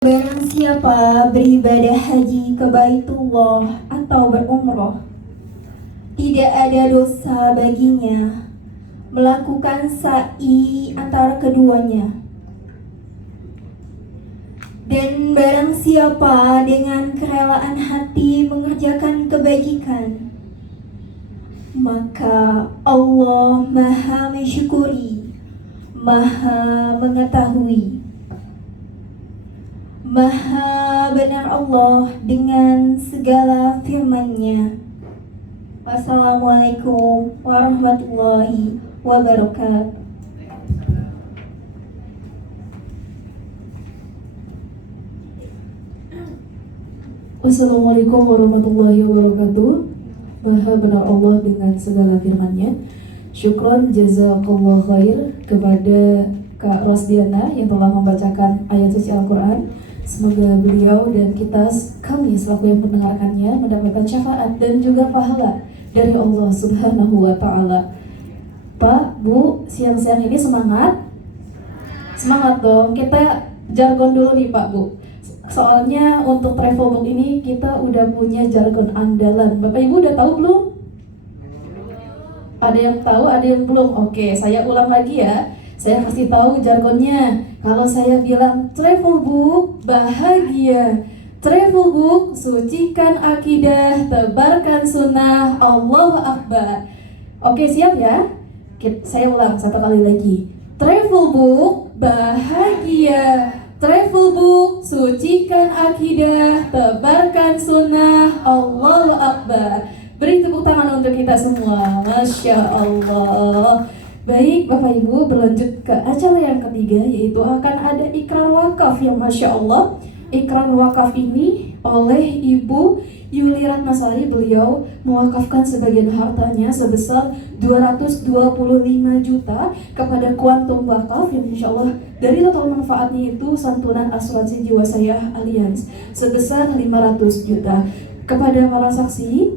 Barang siapa beribadah haji ke Baitullah atau berumroh, tidak ada dosa baginya melakukan sa'i antara keduanya. Dan barang siapa dengan kerelaan hati mengerjakan kebajikan, maka Allah Maha mensyukuri, Maha mengetahui. Maha benar Allah dengan segala firman-Nya. Wassalamualaikum warahmatullahi wabarakatuh. Wassalamualaikum warahmatullahi wabarakatuh. Maha benar Allah dengan segala firman-Nya. Syukron jazakallah khair kepada Kak Rosdiana yang telah membacakan ayat suci Al-Quran. Semoga beliau dan kami selaku yang mendengarkannya mendapatkan syafaat dan juga pahala dari Allah Subhanahu wa Ta'ala. Pak, Bu, siang-siang ini semangat? Semangat dong. Kita jargon dulu nih Pak, Bu. Soalnya untuk Travelbook ini kita udah punya jargon andalan. Bapak Ibu udah tahu belum? Ada yang tahu, ada yang belum. Oke, saya ulang lagi ya. Saya kasih tahu jargonnya. Kalau saya bilang Travelbook bahagia, Travelbook sucikan akidah, tebarkan sunnah, Allahu Akbar. Oke, siap ya? Saya ulang satu kali lagi. Travelbook bahagia, Travelbook sucikan akidah, tebarkan sunnah, Allahu Akbar. Beri tepuk tangan untuk kita semua. Masya Allah. Baik Bapak Ibu, berlanjut ke acara yang ketiga, yaitu akan ada ikrar wakaf yang Masya Allah. Ikrar wakaf ini oleh Ibu Yuli Ratnasari. Beliau mewakafkan sebagian hartanya sebesar 225 juta kepada Quantum Wakaf, yang insya Allah dari total manfaatnya itu santunan asuransi Jiwasraya Allianz sebesar 500 juta. Kepada para saksi,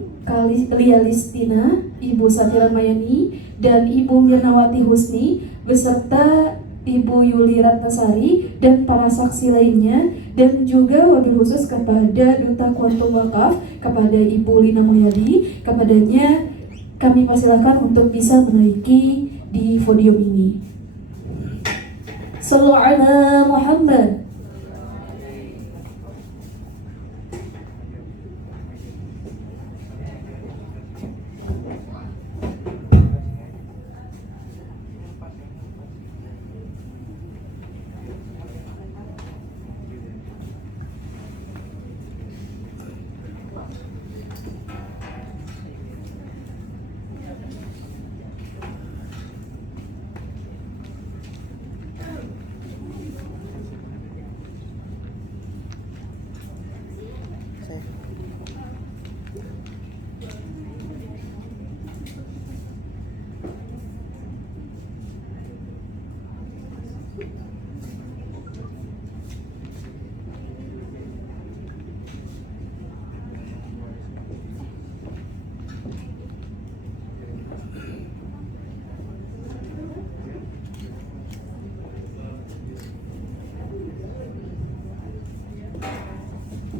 Lia Listina, Ibu Satira Mayani, dan Ibu Mirnawati Husni beserta Ibu Yuli Ratnasari dan para saksi lainnya, dan juga wabil khusus kepada Duta Quantum Wakaf, kepada Ibu Lina Mulyadi. Kepadanya kami persilakan untuk bisa menaiki di podium ini. Sallu ala Muhammad.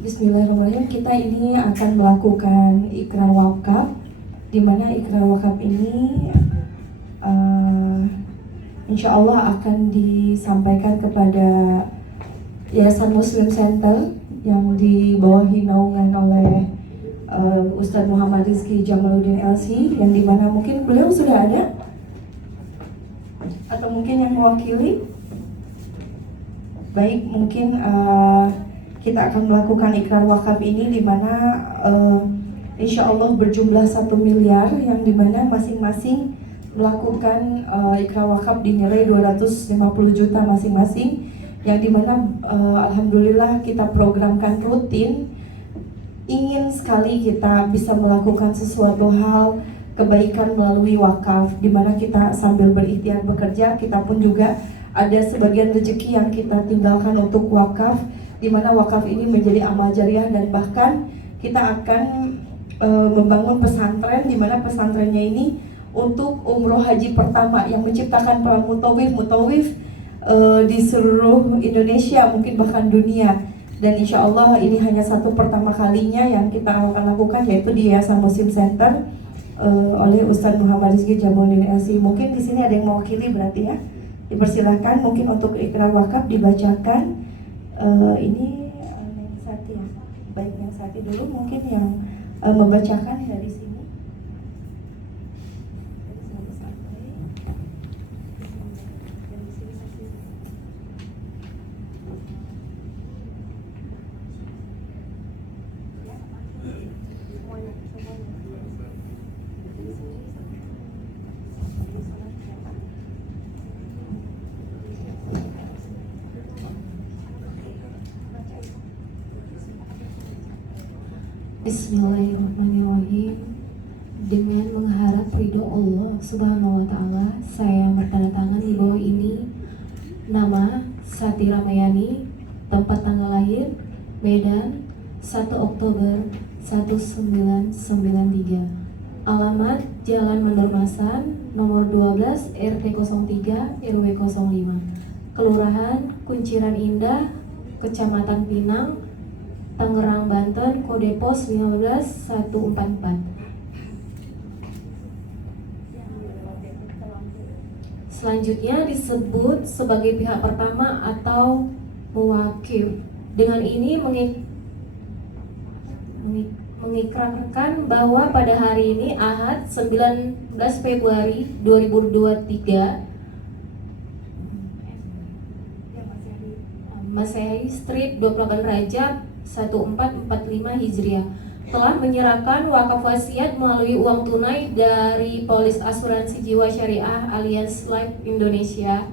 Bismillahirrahmanirrahim. Kita ini akan melakukan ikrar wakaf, di mana ikrar wakaf ini insya Allah akan disampaikan kepada Yayasan Muslim Center yang dibawahi naungan oleh Ustadz Muhammad Rizky Jamaluddin LC, yang dimana mungkin beliau sudah ada atau mungkin yang mewakili. Baik, mungkin kita akan melakukan ikrar wakaf ini di mana insya Allah berjumlah 1 miliar, yang dimana masing-masing melakukan ikrar wakaf dinilai 250 juta masing-masing, yang dimana alhamdulillah kita programkan rutin. Ingin sekali kita bisa melakukan sesuatu hal kebaikan melalui wakaf, di mana kita sambil berikhtiar bekerja, kita pun juga ada sebagian rezeki yang kita tinggalkan untuk wakaf, di mana wakaf ini menjadi amal jariah. Dan bahkan kita akan membangun pesantren, di mana pesantrennya ini untuk umroh haji pertama yang menciptakan para mutawif di seluruh Indonesia, mungkin bahkan dunia. Dan insya Allah ini hanya satu pertama kalinya yang kita akan lakukan, yaitu di Yayasan Muslim Center oleh Ustadz Muhammad Rizky Jamaluddin LC. Mungkin di sini ada yang mewakili berarti ya. Dipersilahkan mungkin untuk ikrar wakaf dibacakan. Ini Neng Sati ya. Baik, Neng Sati dulu mungkin yang membacakan dari sini. Bismillahirrahmanirrahim. Dengan mengharap ridho Allah Subhanahu wa Ta'ala, saya bertanda tangan di bawah ini. Nama Sati Ramayani, tempat tanggal lahir Medan 1 Oktober 1993, alamat Jalan Mandormasan, nomor 12, RT 03, RW 05, Kelurahan Kunciran Indah, Kecamatan Pinang, Tangerang, Banten, kode pos 15144. Selanjutnya disebut sebagai pihak pertama atau muwakil. Dengan ini mengikrarkan bahwa pada hari ini Ahad 19 Februari 2023 Masehi Street 28 Rajab 1445 Hijriah telah menyerahkan wakaf wasiat melalui uang tunai dari Polis Asuransi Jiwa Syariah Alliance Life Indonesia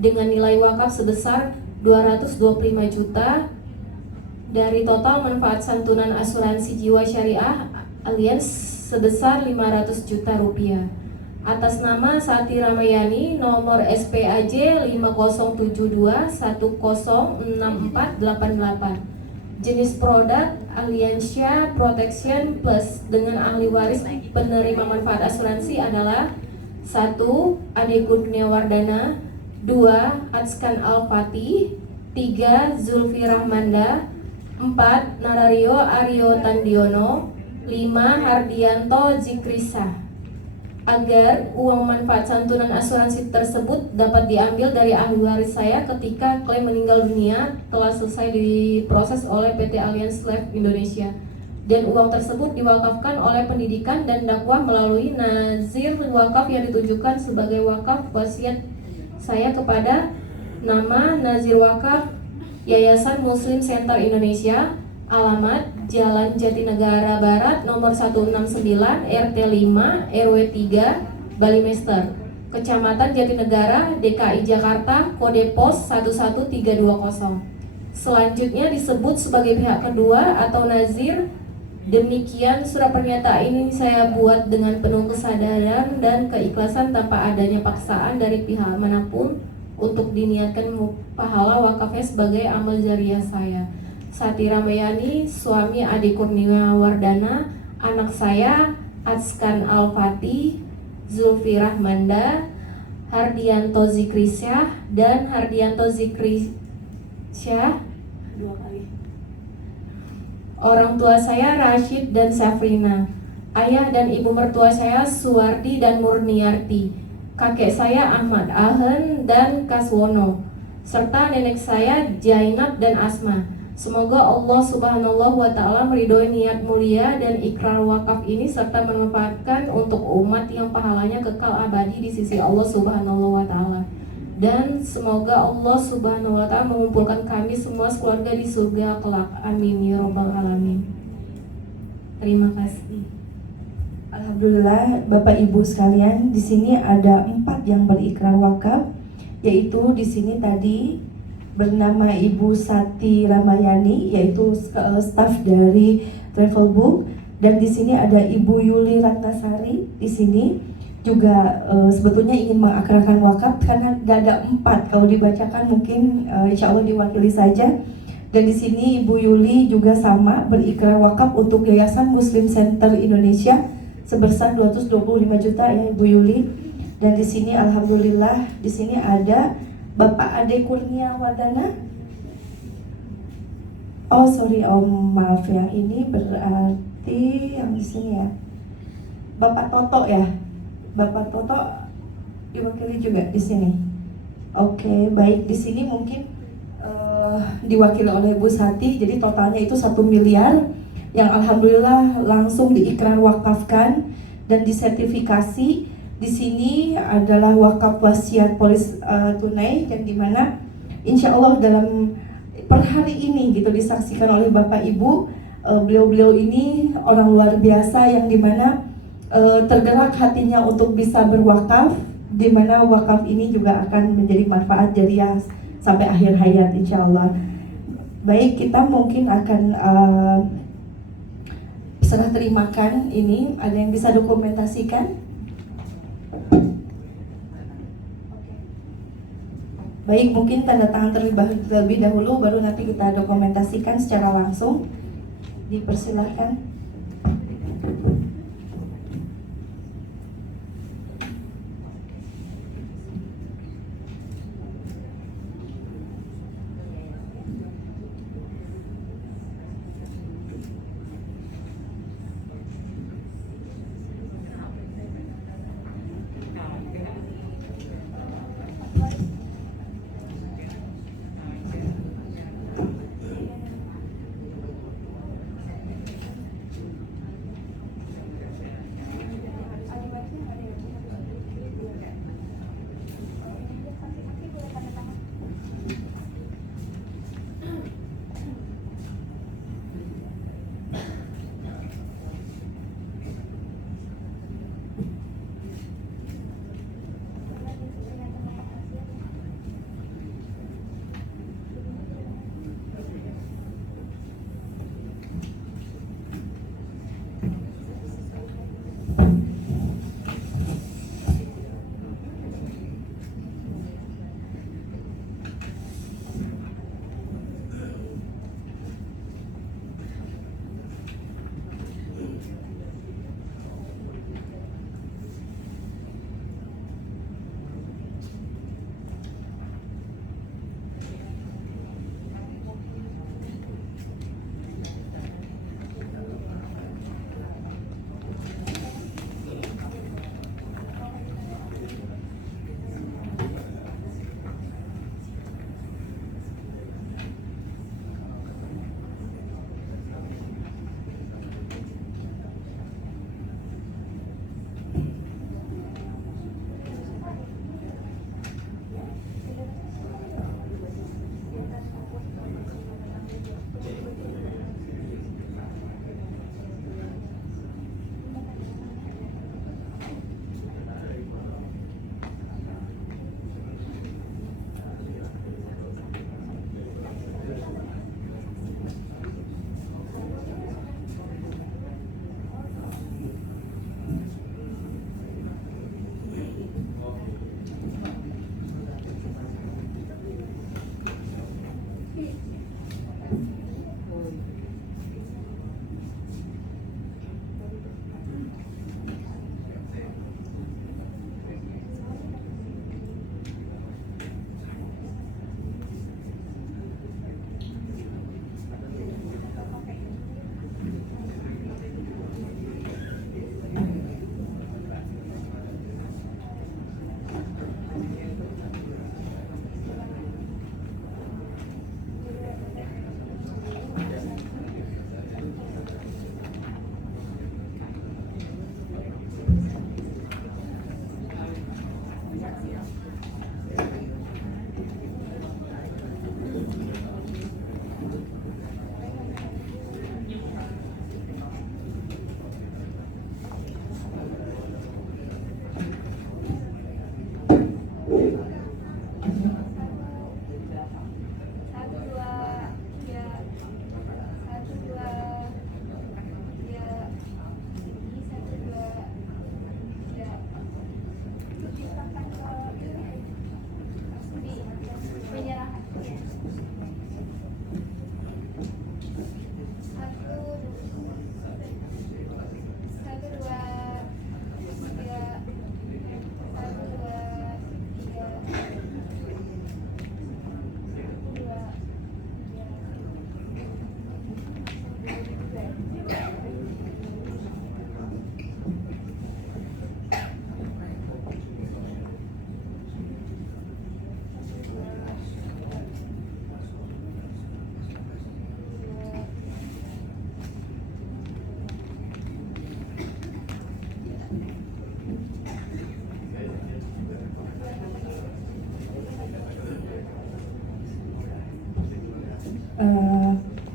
dengan nilai wakaf sebesar 225 juta dari total manfaat santunan asuransi jiwa syariah Alliance sebesar 500 juta rupiah atas nama Sati Ramayani, nomor SPAJ 5072106488. Jenis produk Alliantia Protection Plus dengan ahli waris penerima manfaat asuransi adalah 1. Ade Kurniawardana, 2. Atskan Al-Fatih, 3. Zulfi Rahmanda, 4. Narario Aryo Tandiono, 5. Hardianto Zikrisa. Agar uang manfaat santunan asuransi tersebut dapat diambil dari ahli waris saya ketika klaim meninggal dunia telah selesai diproses oleh PT Alliance Life Indonesia, dan uang tersebut diwakafkan oleh pendidikan dan dakwah melalui nazir wakaf yang ditujukan sebagai wakaf wasiat saya kepada nama Nazir Wakaf Yayasan Muslim Center Indonesia, alamat Jalan Jatinegara Barat nomor 169 RT 5 RW 3 Balimester, Kecamatan Jatinegara, DKI Jakarta, kode pos 11320. Selanjutnya disebut sebagai pihak kedua atau nazir. Demikian surat pernyataan ini saya buat dengan penuh kesadaran dan keikhlasan tanpa adanya paksaan dari pihak manapun untuk diniatkan pahala wakafnya sebagai amal jariah saya. Sati Ramayani, suami Ade Kurniawardana, anak saya Atskan Al-Fatih, Zulfi Rahmanda, Hardianto Zikrisyah, dan Hardianto Zikrisyah 2 kali. Orang tua saya Rashid dan Safrina. Ayah dan ibu mertua saya Suwardi dan Murniarti. Kakek saya Ahmad Ahen dan Kaswono, serta nenek saya Jainab dan Asma. Semoga Allah Subhanahu wa Ta'ala meridhoi niat mulia dan ikrar wakaf ini serta memanfaatkan untuk umat yang pahalanya kekal abadi di sisi Allah Subhanahu wa Ta'ala. Dan semoga Allah Subhanahu wa Ta'ala mengumpulkan kami semua sekeluarga di surga kelak. Amin ya rabbal alamin. Terima kasih. Alhamdulillah, Bapak Ibu sekalian, di sini ada 4 yang berikrar wakaf, yaitu di sini tadi bernama Ibu Sati Ramayani, yaitu staf dari Travelbook, dan di sini ada Ibu Yuli Ratnasari. Di sini juga sebetulnya ingin mengakrarkan wakaf karena ada 4, kalau dibacakan mungkin insya Allah diwakili saja. Dan di sini Ibu Yuli juga sama berikrar wakaf untuk Yayasan Muslim Center Indonesia sebesar 225 juta ya Ibu Yuli. Dan di sini alhamdulillah di sini ada Bapak Ade Kurniawardana. Oh sorry Om, maaf, yang ini berarti yang di sini ya. Bapak Toto ya. Bapak Toto diwakili juga di sini. Oke, baik, di sini mungkin diwakili oleh Bu Sati. Jadi totalnya itu 1 miliar yang alhamdulillah langsung diikrar wakafkan dan disertifikasi. Di sini adalah wakaf wasiat polis tunai, yang dimana insya Allah dalam per hari ini gitu disaksikan oleh Bapak Ibu, beliau-beliau ini orang luar biasa yang dimana tergerak hatinya untuk bisa berwakaf, dimana wakaf ini juga akan menjadi manfaat jariah sampai akhir hayat insya Allah. Baik, kita mungkin akan serah terimakan ini. Ada yang bisa dokumentasikan? Baik, mungkin tanda tangan terlebih dahulu, baru nanti kita dokumentasikan secara langsung. Dipersilahkan.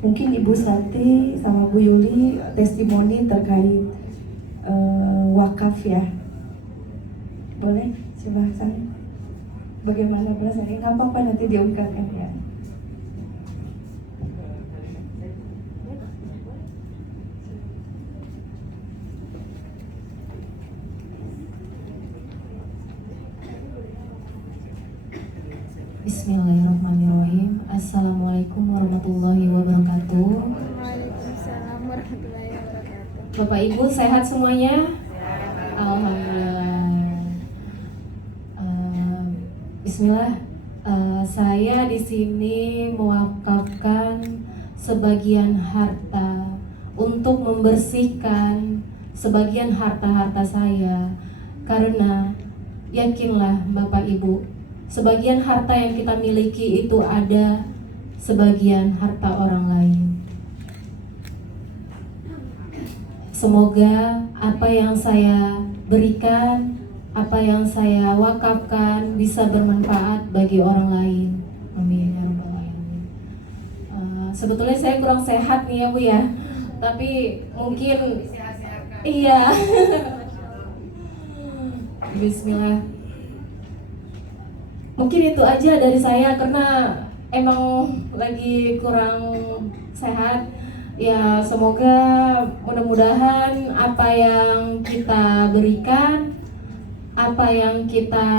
Mungkin Ibu Sati sama Bu Yuli testimoni terkait wakaf ya. Boleh? Silahkan. Bagaimana perasaannya? Nggak apa-apa, nanti diungkapkan ya. Bismillahirrahmanirrahim. Assalamualaikum warahmatullahi wabarakatuh. Waalaikumsalam warahmatullahi wabarakatuh. Bapak Ibu sehat semuanya? Alhamdulillah. Bismillah. Saya di sini mewakafkan sebagian harta untuk membersihkan sebagian harta-harta saya, karena yakinlah Bapak Ibu, sebagian harta yang kita miliki itu ada sebagian harta orang lain. Semoga apa yang saya berikan, apa yang saya wakafkan bisa bermanfaat bagi orang lain. Amin ya rabbal alamin. Sebetulnya saya kurang sehat nih ya Bu ya, tapi mungkin iya. Bismillah. Mungkin itu aja dari saya karena emang lagi kurang sehat. Ya semoga mudah-mudahan apa yang kita berikan, apa yang kita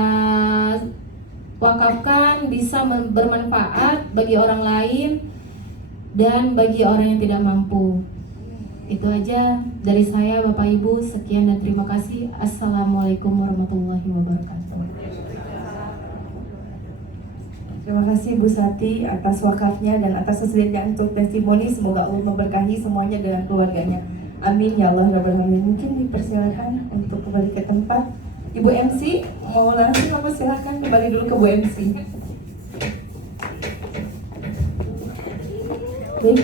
wakafkan bisa bermanfaat bagi orang lain dan bagi orang yang tidak mampu. Itu aja dari saya Bapak Ibu. Sekian dan terima kasih. Assalamualaikum warahmatullahi wabarakatuh. Terima kasih Bu Sati atas wakafnya dan atas kesediaan untuk testimoni. Semoga Allah memberkahi semuanya dan keluarganya. Amin ya Allah rabbal alamin. Mungkin dipersilakan untuk kembali ke tempat. Ibu MC mau langsung apa, silakan kembali dulu ke Bu MC. Baik,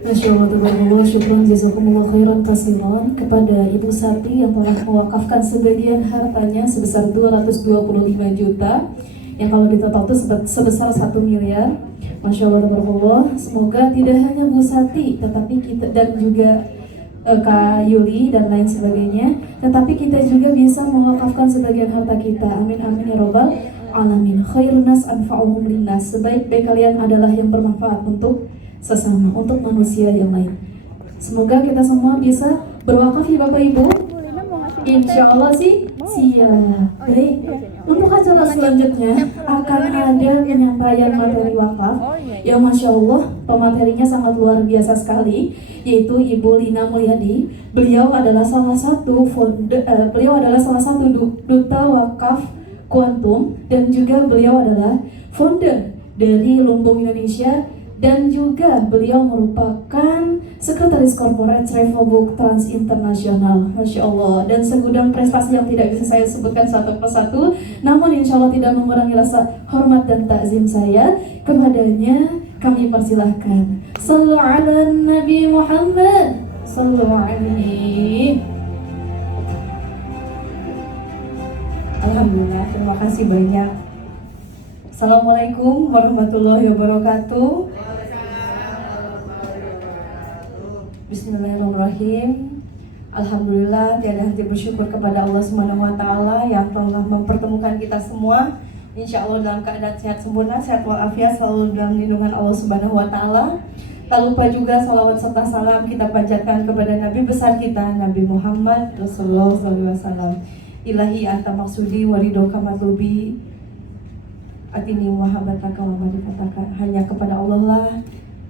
Masya Allah, tabarakallah, syukran jazakumullah khairan kasiran kepada Ibu Sati yang telah mewakafkan sebagian hartanya sebesar 225 juta yang kalau ditotal itu sebesar 1 miliar. Masya Allah, tabarakallah. Semoga tidak hanya Bu Sati tetapi kita dan juga Kak Yuli dan lain sebagainya, tetapi kita juga bisa mewakafkan sebagian harta kita. Amin amin ya robbal alamin. Khairun nas anfa'uhum linnas. Sebaik-baik kalian adalah yang bermanfaat untuk sesama, untuk manusia yang lain. Semoga kita semua bisa berwakaf ya Bapak Ibu. Insya Allah sih siap. Baik, untuk acara selanjutnya akan ada penyampaian materi wakaf yang Masya Allah pematerinya sangat luar biasa sekali, yaitu Ibu Lina Mulyadi. Beliau adalah salah satu duta wakaf Kuantum dan juga beliau adalah founder dari Lumbung Indonesia, dan juga beliau merupakan sekretaris korporat Travelbook Trans Internasional. Masya Allah, dan segudang prestasi yang tidak bisa saya sebutkan satu persatu, namun insya Allah tidak mengurangi rasa hormat dan takzim saya kepadanya. Kami persilahkan. Sallu ala Nabi Muhammad. Sallu alaihi. Alhamdulillah, terima kasih banyak. Assalamualaikum warahmatullahi wabarakatuh. Bismillahirrahmanirrahim. Alhamdulillah, tiada henti bersyukur kepada Allah Subhanahu wa taala yang telah mempertemukan kita semua, insya Allah dalam keadaan sehat sempurna, sehat walafiat, selalu dalam lindungan Allah Subhanahu wa taala. Tak lupa juga salawat serta salam kita panjatkan kepada Nabi besar kita, Nabi Muhammad Rasulullah SAW. Ilahi anta maksudi waridoka matlubi atini wahabataka wa marifataka. Hanya kepada Allah lah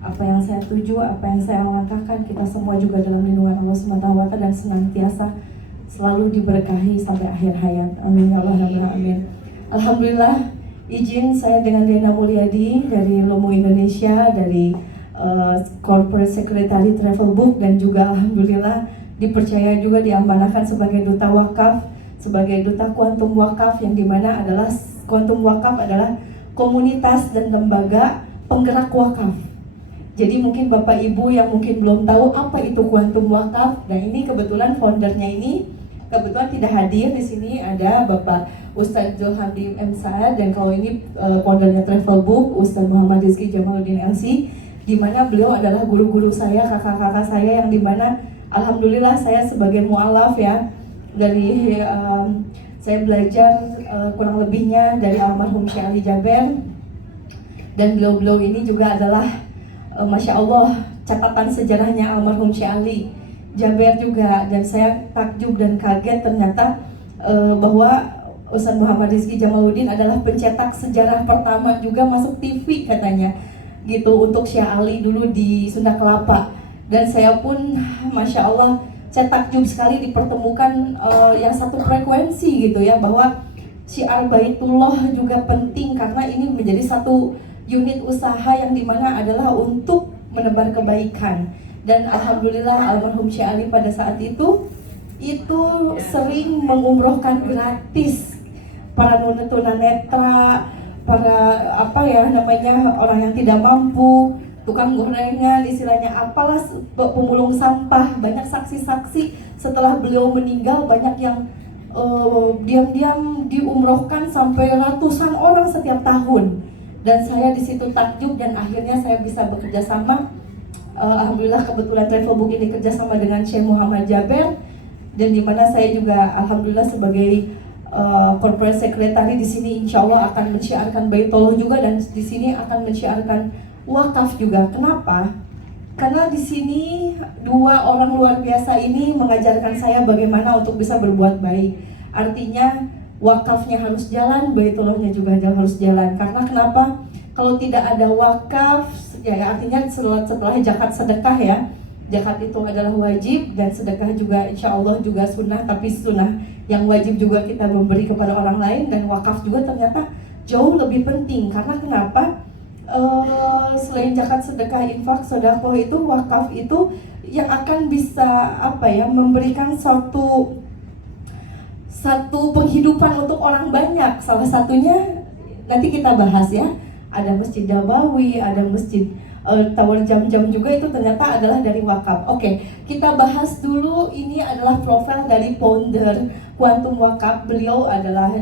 apa yang saya tuju, apa yang saya langkahkan, kita semua juga dalam lindungan Allah SWT dan senantiasa selalu diberkahi sampai akhir hayat. Amin ya Allah amin. Alhamdulillah, izin saya dengan Lina Mulyadi dari Lumbung Indonesia, dari Corporate Secretary Travelbook, dan juga alhamdulillah dipercaya juga diamanahkan sebagai duta wakaf, sebagai duta Kuantum Wakaf, yang dimana adalah Kuantum Wakaf adalah komunitas dan lembaga penggerak wakaf. Jadi mungkin Bapak Ibu yang mungkin belum tahu apa itu Kuantum Wakaf, dan ini kebetulan foundernya ini kebetulan tidak hadir di sini, ada Bapak Ustadz Zulhamdi M. Saad, dan kalau ini foundernya Travelbook Ustadz Muhammad Rizky Jamaluddin LC. di mana beliau adalah guru-guru saya, kakak-kakak saya yang dimana alhamdulillah saya sebagai mualaf ya, dari saya belajar kurang lebihnya dari almarhum Syekh Ali Jaber, dan beliau-beliau ini juga adalah Masya Allah catatan sejarahnya almarhum Syekh Ali Jaber juga, dan saya takjub dan kaget ternyata bahwa Ustaz Muhammad Rizky Jamaluddin adalah pencetak sejarah pertama juga masuk TV katanya gitu untuk Syekh Ali dulu di Sunda Kelapa. Dan saya pun Masya Allah saya takjub sekali dipertemukan yang satu frekuensi gitu ya, bahwa syiar Baitullah juga penting karena ini menjadi satu unit usaha yang dimana adalah untuk menebar kebaikan. Dan alhamdulillah almarhum Syekh Ali pada saat itu sering mengumrohkan gratis para tunanetra, para orang yang tidak mampu, tukang gorengan, istilahnya apalah, pemulung sampah. Banyak saksi-saksi setelah beliau meninggal, banyak yang diam-diam diumrohkan sampai ratusan orang setiap tahun. Dan saya di situ takjub, dan akhirnya saya bisa bekerja sama. Alhamdulillah kebetulan Travelbook ini kerjasama dengan Syekh Muhammad Jaber, dan dimana saya juga alhamdulillah sebagai corporate secretary di sini insya Allah akan mensyiarkan Baitullah juga, dan di sini akan mensyiarkan wakaf juga. Kenapa? Karena di sini dua orang luar biasa ini mengajarkan saya bagaimana untuk bisa berbuat baik. Artinya wakafnya harus jalan, Baitullahnya juga harus jalan. Karena kenapa? Kalau tidak ada wakaf, ya artinya setelah zakat sedekah ya. Zakat itu adalah wajib, dan sedekah juga insya Allah juga sunnah, tapi sunnah yang wajib juga kita memberi kepada orang lain. Dan wakaf juga ternyata jauh lebih penting. Karena kenapa? Selain zakat, sedekah, infak, sedekah itu, wakaf itu yang akan bisa memberikan satu penghidupan untuk orang banyak. Salah satunya nanti kita bahas ya, ada Masjid Nabawi, ada Masjid Tower Jam-Jam juga, itu ternyata adalah dari wakaf. Oke, kita bahas dulu. Ini adalah profil dari founder Quantum Wakaf. Beliau adalah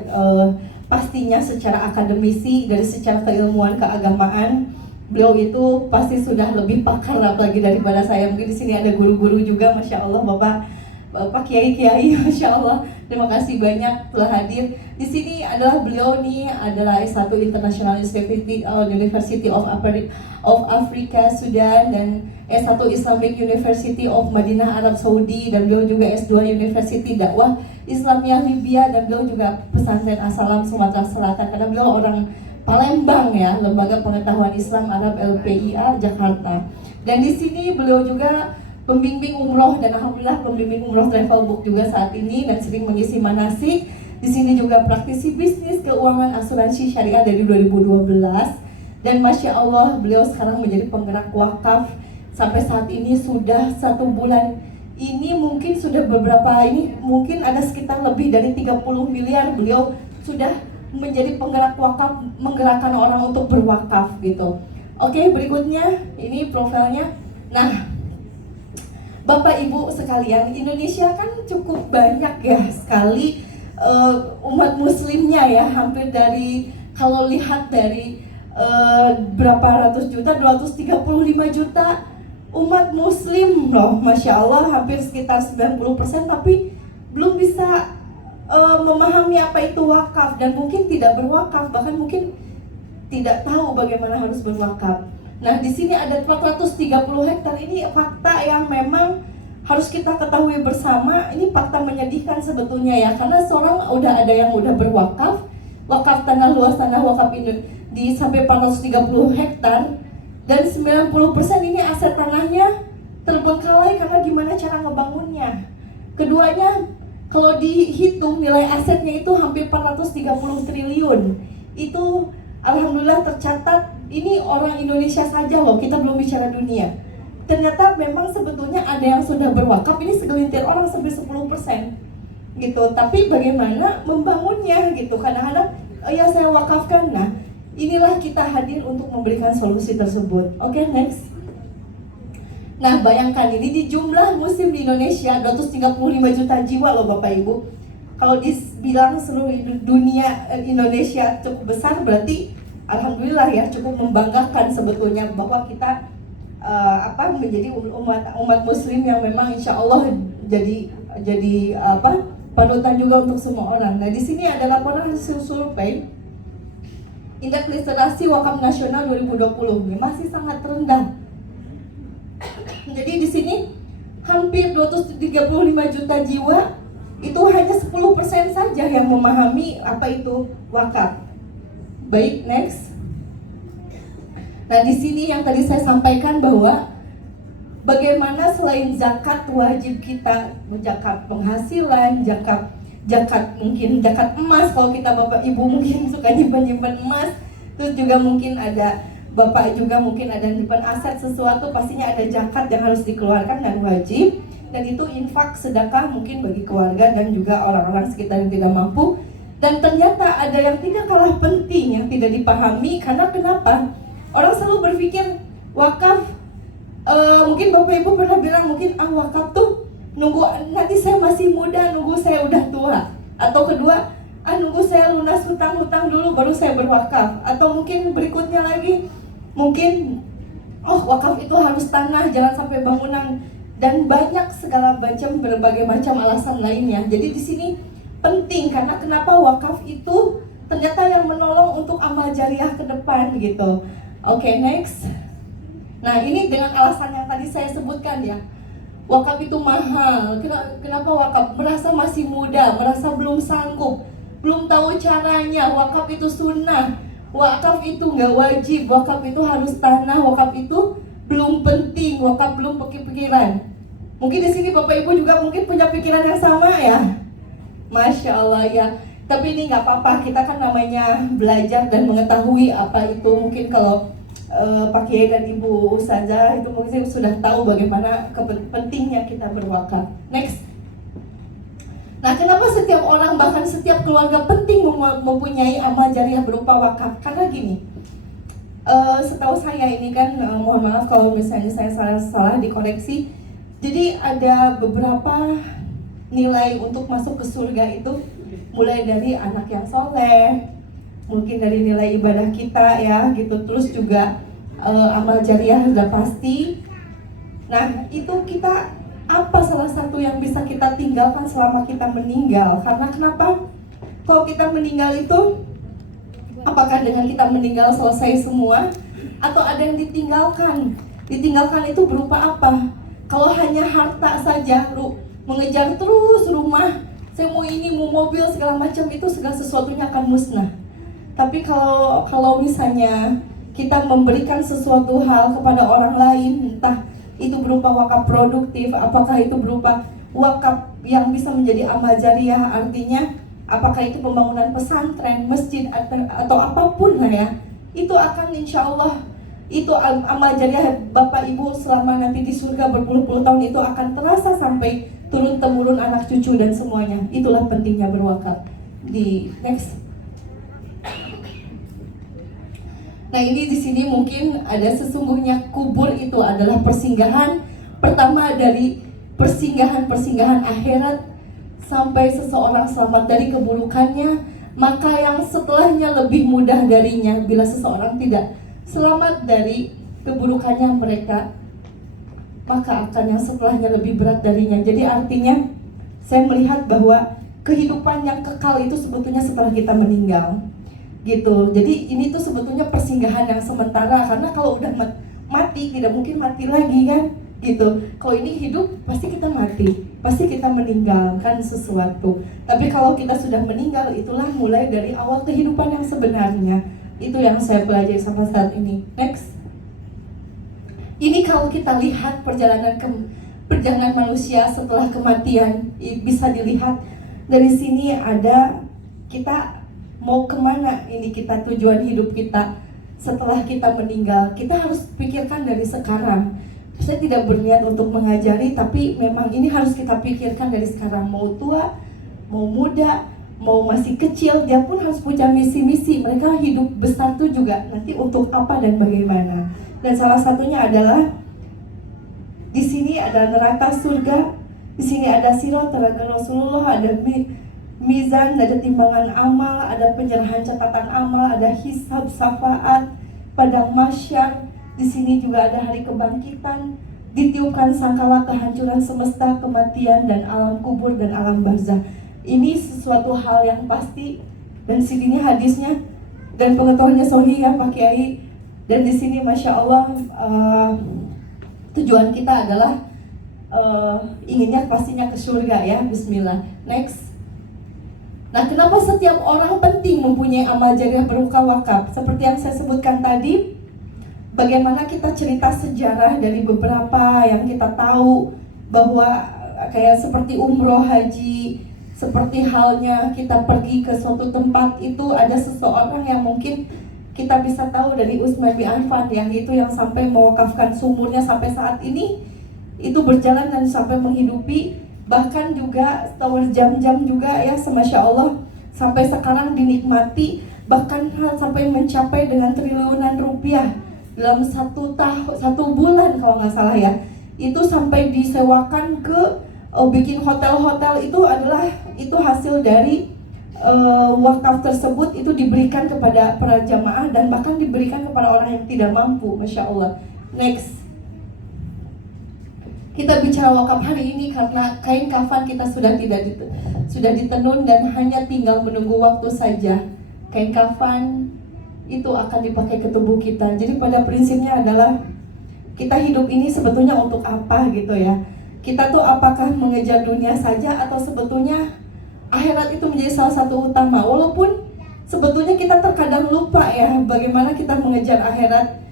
pastinya secara akademisi, dari secara keilmuan keagamaan, beliau itu pasti sudah lebih pakar apalagi daripada saya. Mungkin di sini ada guru-guru juga, Masya Allah, Bapak Kiai, Masya Allah. Terima kasih banyak telah hadir. Di sini adalah beliau nih adalah S1 International University of Africa Sudan, dan S1 Islamic University of Madinah Arab Saudi, dan beliau juga S2 University Dakwah Islamiyah Libya, dan beliau juga pesantren As-Salam Sumatera Selatan, karena beliau orang Palembang ya, Lembaga Pengetahuan Islam Arab LPIA Jakarta. Dan di sini beliau juga pembimbing umroh, dan alhamdulillah pembimbing umroh Travelbook juga saat ini, dan sering mengisi manasik. Di sini juga praktisi bisnis keuangan asuransi syariah dari 2012, dan Masya Allah beliau sekarang menjadi penggerak wakaf sampai saat ini sudah 1 bulan. Ini mungkin sudah mungkin ada sekitar lebih dari 30 miliar beliau sudah menjadi penggerak wakaf, menggerakkan orang untuk berwakaf gitu. Oke, berikutnya ini profilnya. Nah, Bapak Ibu sekalian, Indonesia kan cukup banyak ya sekali umat muslimnya ya, hampir dari, kalau lihat dari berapa ratus juta, 235 juta umat muslim loh, Masya Allah, hampir sekitar 90%, tapi belum bisa memahami apa itu wakaf, dan mungkin tidak berwakaf, bahkan mungkin tidak tahu bagaimana harus berwakaf. Nah, di sini ada 430 hektar. Ini fakta yang memang harus kita ketahui bersama. Ini fakta menyedihkan sebetulnya ya, karena seorang udah ada yang udah berwakaf, wakaf tanah, luas tanah wakaf ini di sampai 430 hektar, dan 90% ini aset tanahnya terbengkalai karena gimana cara ngebangunnya. Keduanya kalau dihitung nilai asetnya itu hampir 430 triliun. Itu alhamdulillah tercatat. Ini orang Indonesia saja loh, kita belum bicara dunia. Ternyata memang sebetulnya ada yang sudah berwakaf, ini segelintir orang sampai 10% gitu. Tapi bagaimana membangunnya gitu, kadang-kadang ya saya wakafkan. Nah, inilah kita hadir untuk memberikan solusi tersebut. Oke, next. Nah, bayangkan ini di jumlah muslim di Indonesia 235 juta jiwa loh Bapak Ibu. Kalau dibilang seluruh dunia Indonesia cukup besar, berarti alhamdulillah ya, cukup membanggakan sebetulnya bahwa kita menjadi umat muslim yang memang insya Allah jadi panutan juga untuk semua orang. Nah, di sini ada laporan hasil survei Indeks Literasi Wakaf Nasional 2020 ini masih sangat rendah. Jadi di sini hampir 235 juta jiwa, itu hanya 10% saja yang memahami apa itu wakaf. Baik, next. Nah, di sini yang tadi saya sampaikan bahwa bagaimana selain zakat wajib kita, zakat penghasilan, zakat mungkin zakat emas, kalau kita bapak ibu mungkin suka nyimpan emas, terus juga mungkin ada bapak juga mungkin ada nyimpan aset sesuatu, pastinya ada zakat yang harus dikeluarkan dan wajib, dan itu infak sedekah mungkin bagi keluarga dan juga orang-orang sekitar yang tidak mampu. Dan ternyata ada yang tidak kalah penting yang tidak dipahami, karena kenapa? Orang selalu berpikir wakaf, mungkin bapak ibu pernah bilang mungkin wakaf tuh nunggu nanti saya masih muda, nunggu saya udah tua, atau kedua nunggu saya lunas hutang-hutang dulu baru saya berwakaf, atau mungkin berikutnya lagi mungkin wakaf itu harus tanah, jangan sampai bangunan, dan banyak segala macam berbagai macam alasan lainnya. Jadi di sini penting, karena kenapa wakaf itu ternyata yang menolong untuk amal jariah ke depan gitu. Oke, next. Nah, ini dengan alasan yang tadi saya sebutkan ya. Wakaf itu mahal. Kenapa wakaf? Merasa masih muda, merasa belum sanggup, belum tahu caranya. Wakaf itu sunnah, wakaf itu nggak wajib, wakaf itu harus tanah, wakaf itu belum penting, wakaf belum pikiran. Mungkin di sini bapak ibu juga mungkin punya pikiran yang sama ya. Masya Allah ya. Tapi ini nggak apa-apa, kita kan namanya belajar dan mengetahui apa itu. Mungkin kalau Pak Kiai dan Ibu Ustazah itu mungkin sudah tahu bagaimana pentingnya kita berwakaf. Next. Nah, kenapa setiap orang, bahkan setiap keluarga penting mempunyai amal jariah berupa wakaf? Karena gini, setahu saya ini kan, mohon maaf kalau misalnya saya salah dikoreksi. Jadi ada beberapa nilai untuk masuk ke surga itu, mulai dari anak yang soleh, mungkin dari nilai ibadah kita ya gitu, terus juga amal jariah sudah pasti. Nah, itu kita apa salah satu yang bisa kita tinggalkan selama kita meninggal? Karena kenapa? Kalau kita meninggal itu, apakah dengan kita meninggal selesai semua, atau ada yang ditinggalkan? Ditinggalkan itu berupa apa? Kalau hanya harta saja, mengejar terus rumah, saya mau ini, mau mobil, segala macam, itu segala sesuatunya akan musnah. Tapi kalau misalnya kita memberikan sesuatu hal kepada orang lain, entah itu berupa wakaf produktif, apakah itu berupa wakaf yang bisa menjadi amal jariah, artinya apakah itu pembangunan pesantren, masjid, atau apapun lah ya, itu akan insya Allah, itu amal jariah bapak ibu selama nanti di surga berpuluh-puluh tahun, itu akan terasa sampai turun-temurun anak cucu dan semuanya. Itulah pentingnya berwakaf. Di next. Nah, ini di sini mungkin ada sesungguhnya kubur itu adalah persinggahan pertama dari persinggahan akhirat, sampai seseorang selamat dari keburukannya, maka yang setelahnya lebih mudah darinya. Bila seseorang tidak selamat dari keburukannya mereka, maka akan yang setelahnya lebih berat darinya. Jadi artinya saya melihat bahwa kehidupan yang kekal itu sebetulnya setelah kita meninggal gitu. Jadi ini tuh sebetulnya persinggahan yang sementara, karena kalau udah mati tidak mungkin mati lagi kan gitu. Kalau ini hidup pasti kita mati, pasti kita meninggalkan sesuatu. Tapi kalau kita sudah meninggal, itulah mulai dari awal kehidupan yang sebenarnya. Itu yang saya pelajari sampai saat ini. Next. Ini kalau kita lihat perjalanan manusia setelah kematian, bisa dilihat dari sini ada kita mau kemana, ini kita tujuan hidup kita setelah kita meninggal. Kita harus pikirkan dari sekarang. Saya tidak berniat untuk mengajari, tapi memang ini harus kita pikirkan dari sekarang. Mau tua, mau muda, mau masih kecil, dia pun harus punya misi-misi. Mereka hidup besar tuh juga nanti untuk apa dan bagaimana. Dan salah satunya adalah di sini ada neraka, surga, di sini ada sirat, telaga Rasulullah, ada mizan, ada timbangan amal, ada penyerahan catatan amal, ada hisab, syafaat, padang mahsyar, Di sini juga ada hari kebangkitan, ditiupkan sangkala kehancuran semesta, kematian dan alam kubur dan alam barzah. Ini sesuatu hal yang pasti, dan sininya hadisnya dan pengetahuannya sahih ya Pak Kiai. Dan di sini Masya Allah tujuan kita adalah inginnya pastinya ke surga ya. Bismillah. Next. Nah, kenapa setiap orang penting mempunyai amal jariah berupa wakaf? Seperti yang saya sebutkan tadi, bagaimana kita cerita sejarah dari beberapa yang kita tahu bahwa kayak seperti umroh, haji, seperti halnya kita pergi ke suatu tempat, itu ada seseorang yang mungkin kita bisa tahu dari Utsman bin Affan yang itu yang sampai mewakafkan sumurnya sampai saat ini itu berjalan dan sampai menghidupi, bahkan juga tower jam-jam juga ya, semasya Allah sampai sekarang dinikmati, bahkan sampai mencapai dengan triliunan rupiah dalam satu bulan kalau nggak salah ya. Itu sampai disewakan ke bikin hotel-hotel, itu adalah itu hasil dari wakaf tersebut, itu diberikan kepada para jamaah dan bahkan diberikan kepada orang yang tidak mampu. Masya Allah. Next. Kita bicara wakaf hari ini karena kain kafan kita sudah ditenun dan hanya tinggal menunggu waktu saja. Kain kafan itu akan dipakai ke tubuh kita. Jadi pada prinsipnya adalah kita hidup ini sebetulnya untuk apa gitu ya. Kita tuh apakah mengejar dunia saja atau sebetulnya akhirat itu menjadi salah satu utama. Walaupun sebetulnya kita terkadang lupa ya bagaimana kita mengejar akhirat.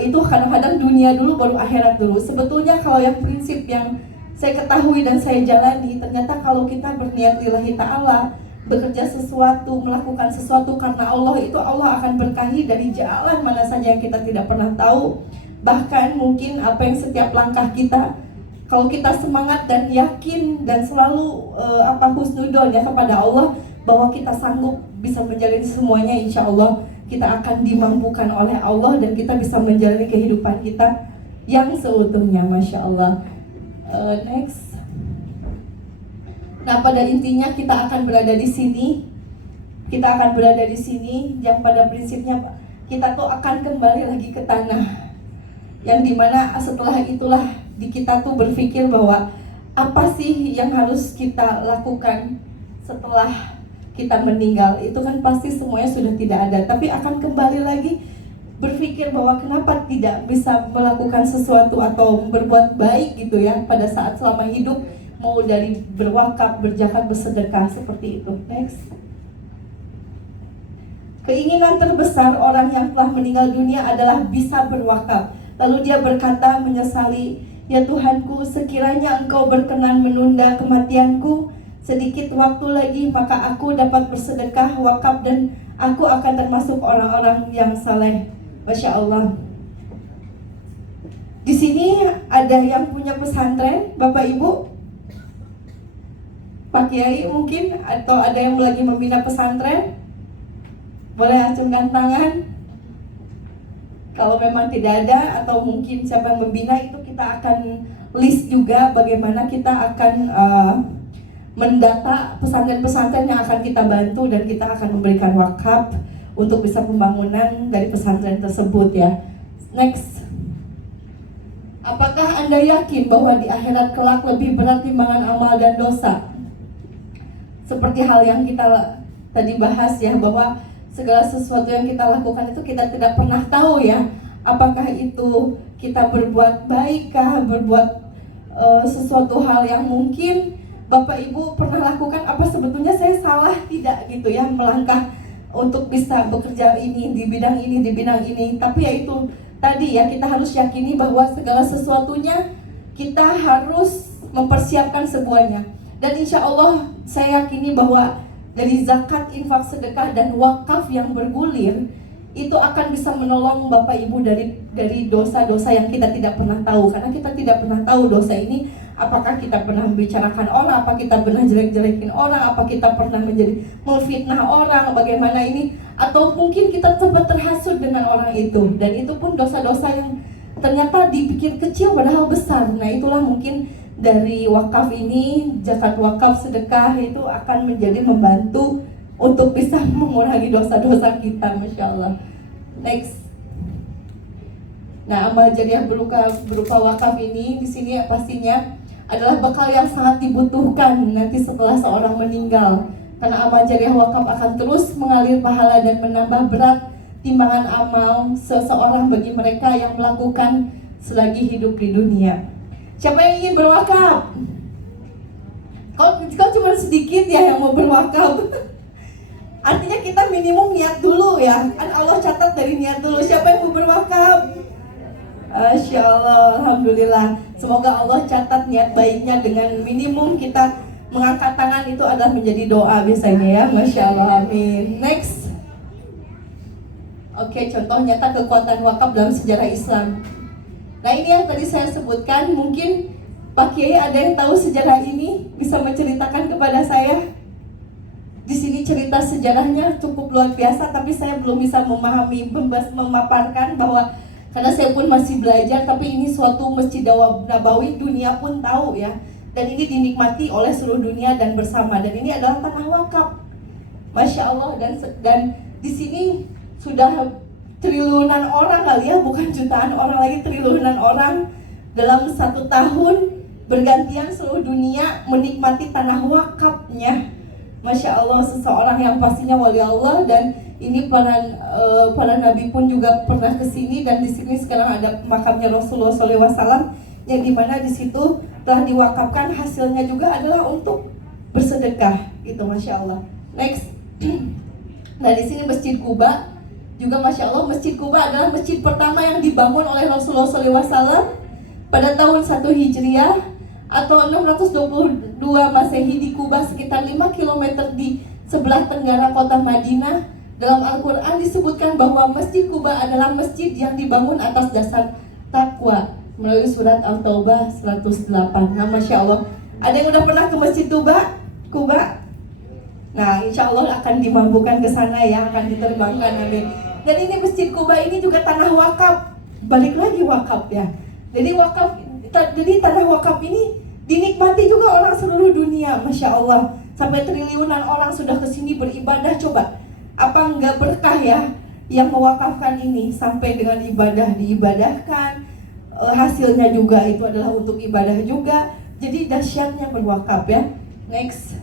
Itu kadang-kadang dunia dulu baru akhirat dulu. Sebetulnya kalau yang prinsip yang saya ketahui dan saya jalani, ternyata kalau kita berniat lillahi ta'ala, bekerja sesuatu, melakukan sesuatu karena Allah, itu Allah akan berkahi dari jalan mana saja yang kita tidak pernah tahu. Bahkan mungkin apa yang setiap langkah kita, kalau kita semangat dan yakin dan selalu husnudon ya kepada Allah bahwa kita sanggup bisa menjalani semuanya, insya Allah kita akan dimampukan oleh Allah dan kita bisa menjalani kehidupan kita yang seutuhnya. Masya Allah. Next. Nah, pada intinya kita akan berada di sini. Kita akan berada di sini yang pada prinsipnya kita tuh akan kembali lagi ke tanah. Yang dimana setelah itulah di kita tuh berpikir bahwa apa sih yang harus kita lakukan setelah kita meninggal. Itu kan pasti semuanya sudah tidak ada, tapi akan kembali lagi berpikir bahwa kenapa tidak bisa melakukan sesuatu atau berbuat baik gitu ya pada saat selama hidup, mau dari berwakaf, berzakat, bersedekah seperti itu. Next. Keinginan terbesar orang yang telah meninggal dunia adalah bisa berwakaf. Lalu dia berkata menyesali, "Ya Tuhanku, sekiranya Engkau berkenan menunda kematianku sedikit waktu lagi, maka aku dapat bersedekah, wakaf, dan aku akan termasuk orang-orang yang saleh." Masya Allah. Di sini ada yang punya pesantren, Bapak Ibu, Pak Kiai mungkin, atau ada yang lagi membina pesantren, boleh acungkan tangan. Kalau memang tidak ada atau mungkin siapa yang membina, itu kita akan list juga bagaimana kita akan mendata pesantren-pesantren yang akan kita bantu dan kita akan memberikan wakaf untuk bisa pembangunan dari pesantren tersebut ya. Next. Apakah Anda yakin bahwa di akhirat kelak lebih berat timbangan amal dan dosa? Seperti hal yang kita tadi bahas ya, bahwa segala sesuatu yang kita lakukan itu kita tidak pernah tahu ya. Apakah itu kita berbuat baikkah, berbuat sesuatu hal yang mungkin Bapak Ibu pernah lakukan, apa sebetulnya saya salah tidak gitu ya melangkah untuk bisa bekerja ini di bidang ini. Tapi ya itu tadi ya, kita harus yakini bahwa segala sesuatunya kita harus mempersiapkan semuanya. Dan insya Allah saya yakini bahwa dari zakat, infak, sedekah, dan wakaf yang bergulir itu akan bisa menolong Bapak Ibu dari dosa-dosa yang kita tidak pernah tahu. Karena kita tidak pernah tahu dosa ini, apakah kita pernah membicarakan orang, apa kita pernah jelek-jelekin orang, apa kita pernah menjadi memfitnah orang, bagaimana ini, atau mungkin kita sempat terhasut dengan orang itu. Dan itu pun dosa-dosa yang ternyata dipikir kecil padahal besar. Nah itulah mungkin dari wakaf ini, zakat, wakaf, sedekah itu akan menjadi membantu untuk bisa mengurangi dosa-dosa kita. Masya Allah. Next. Nah, amal jariah berupa wakaf ini di sini pastinya adalah bekal yang sangat dibutuhkan nanti setelah seorang meninggal. Karena amal jariah wakaf akan terus mengalir pahala dan menambah berat timbangan amal seseorang bagi mereka yang melakukan selagi hidup di dunia. Siapa yang ingin berwakaf? Kok cuma sedikit ya yang mau berwakaf? Artinya kita minimum niat dulu ya. Kan Allah catat dari niat dulu. Siapa yang mau berwakaf? Masya Allah, Alhamdulillah. Semoga Allah catat niat baiknya dengan minimum kita mengangkat tangan itu adalah menjadi doa biasanya ya. Masya Allah, amin. Next. Oke, contoh nyata kekuatan wakaf dalam sejarah Islam. Nah, ini yang tadi saya sebutkan. Mungkin Pak Kiai ada yang tahu sejarah ini, bisa menceritakan kepada saya. Di sini cerita sejarahnya cukup luar biasa, tapi saya belum bisa memahami, memaparkan bahwa karena saya pun masih belajar, tapi ini suatu masjid Nabawi dunia pun tahu ya. Dan ini dinikmati oleh seluruh dunia dan bersama. Dan ini adalah tanah wakaf. Masya Allah, dan di sini sudah triliunan orang kali ya, bukan jutaan orang lagi, triliunan orang dalam 1 tahun bergantian seluruh dunia menikmati tanah wakafnya. Masya Allah, seseorang yang pastinya wali Allah, dan ini para nabi pun juga pernah ke sini, dan di sini sekarang ada makamnya Rasulullah SAW yang dimana di situ telah diwakafkan, hasilnya juga adalah untuk bersedekah gitu. Masya Allah. Next. Nah, di sini Masjid Quba juga, Masya Allah, Masjid Quba adalah masjid pertama yang dibangun oleh Rasulullah SAW pada tahun 1 Hijriah atau 622 Masehi di Quba, sekitar 5 km di sebelah tenggara kota Madinah. Dalam Al-Quran disebutkan bahwa Masjid Quba adalah masjid yang dibangun atas dasar takwa melalui surat Al-Taubah 108. Nah, Masya Allah, ada yang udah pernah ke Masjid Quba? Nah, insya Allah akan dimampukan ke sana ya, akan diterbangkan, amin. Dan ini Masjid Quba ini juga tanah wakaf, balik lagi wakaf ya. Jadi tanah wakaf ini dinikmati juga orang seluruh dunia, Masya Allah. Sampai triliunan orang sudah kesini beribadah. Coba, apa enggak berkah ya yang mewakafkan ini, sampai dengan ibadah diibadahkan, hasilnya juga itu adalah untuk ibadah juga. Jadi dahsyatnya berwakaf ya. Next.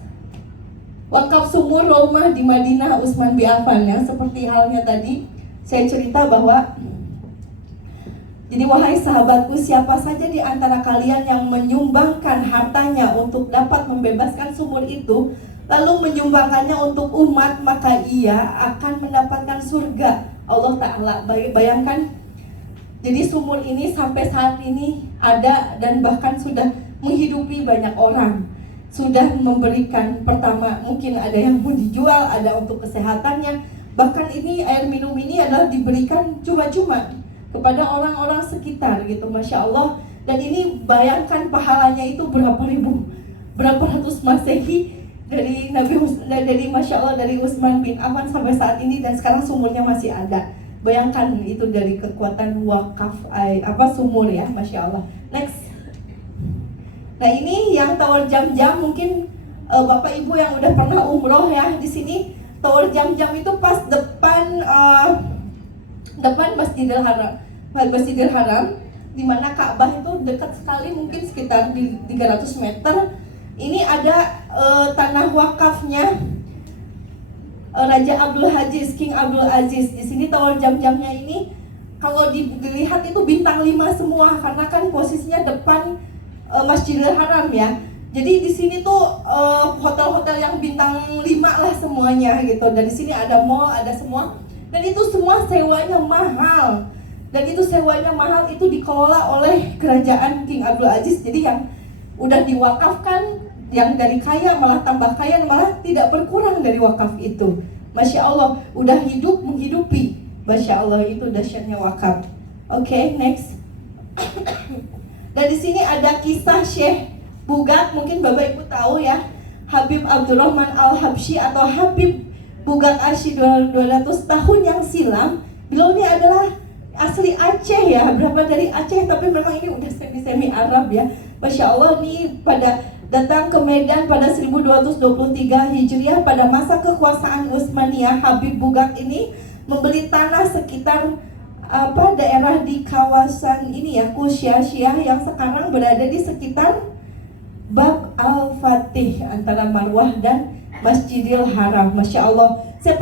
Wakaf sumur Raumah di Madinah Utsman bin Affan, yang seperti halnya tadi saya cerita bahwa jadi wahai sahabatku, siapa saja di antara kalian yang menyumbangkan hartanya untuk dapat membebaskan sumur itu, lalu menyumbangkannya untuk umat, maka ia akan mendapatkan surga Allah Ta'ala. Bayangkan, jadi sumur ini sampai saat ini ada dan bahkan sudah menghidupi banyak orang. Sudah memberikan, pertama mungkin ada yang mau dijual, ada untuk kesehatannya. Bahkan ini air minum ini adalah diberikan cuma-cuma kepada orang-orang sekitar gitu, Masya Allah. Dan ini bayangkan pahalanya itu berapa ratus Masehi dari Masya Allah, dari Utsman bin Affan sampai saat ini, dan sekarang sumurnya masih ada. Bayangkan itu dari kekuatan wakaf sumur ya, Masya Allah. Next. Nah, ini yang Tower Jam-Jam, mungkin Bapak Ibu yang udah pernah umroh ya, di sini Tower Jam-Jam itu pas depan Masjidil Haram, di mana Ka'bah itu dekat sekali, mungkin sekitar di 300 meter. Ini ada tanah wakafnya Raja Abdul Aziz, King Abdul Aziz. Di sini Tower Jam-Jamnya ini kalau dilihat itu bintang 5 semua, karena kan posisinya depan Masjidil Haram ya. Jadi di sini tuh hotel-hotel yang bintang 5 lah semuanya gitu. Dan di sini ada mall, ada semua. Dan itu semua sewanya mahal. Dan itu sewanya mahal itu dikelola oleh kerajaan King Abdul Aziz. Jadi yang udah diwakafkan, yang dari kaya malah tambah kaya, malah tidak berkurang dari wakaf itu. Masya Allah, udah hidup menghidupi. Masya Allah, itu dahsyatnya wakaf. Oke, next. Dan di sini ada kisah Syekh Bugak, mungkin Bapak Ibu tahu ya, Habib Abdurrahman Al-Habsyi atau Habib Bugak Arsy 200 tahun yang silam. Beliau ini adalah asli Aceh ya, berapa dari Aceh, tapi memang ini udah semi Arab ya. Masya Allah, ini datang ke Medan pada 1223 Hijriah pada masa kekuasaan Utsmaniyah. Habib Bugak ini membeli tanah sekitar daerah di kawasan ini ya, Qusyasyah yang sekarang berada di sekitar Bab Al-Fatih antara Marwah dan Masjidil Haram. Masya Allah, saya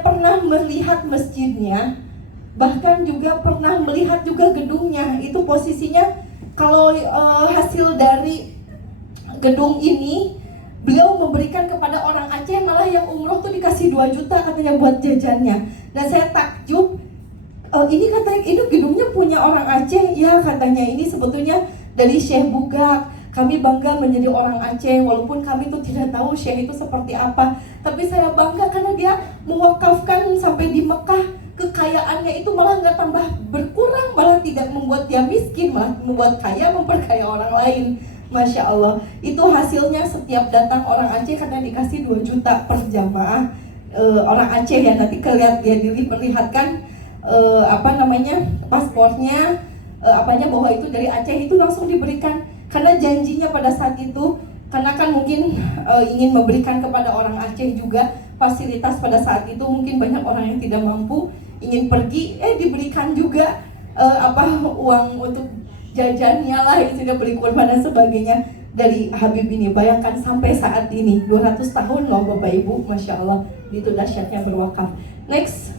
pernah melihat masjidnya, bahkan juga pernah melihat juga gedungnya. Itu posisinya kalau hasil dari gedung ini beliau memberikan kepada orang Aceh, malah yang umroh tuh dikasih 2 juta katanya buat jajannya. Dan saya takjub, ini katanya ini gedungnya punya orang Aceh ya, katanya ini sebetulnya dari Syekh Bugak. Kami bangga menjadi orang Aceh, walaupun kami tuh tidak tahu Syekh itu seperti apa. Tapi saya bangga karena dia mewakafkan sampai di Mekah. Kekayaannya itu malah nggak tambah berkurang, malah tidak membuat dia miskin, malah membuat kaya, memperkaya orang lain. Masya Allah, itu hasilnya setiap datang orang Aceh karena dikasih 2 juta per jamaah. Orang Aceh ya, nanti kelihat dia diperlihatkan paspornya, bahwa itu dari Aceh, itu langsung diberikan. Karena janjinya pada saat itu, karena kan mungkin ingin memberikan kepada orang Aceh juga fasilitas pada saat itu. Mungkin banyak orang yang tidak mampu, ingin pergi, diberikan juga uang untuk jajannya lah, sudah beli kurban dan sebagainya dari Habib ini. Bayangkan sampai saat ini 200 tahun loh Bapak Ibu, Masya Allah, itu dahsyatnya berwakaf. Next.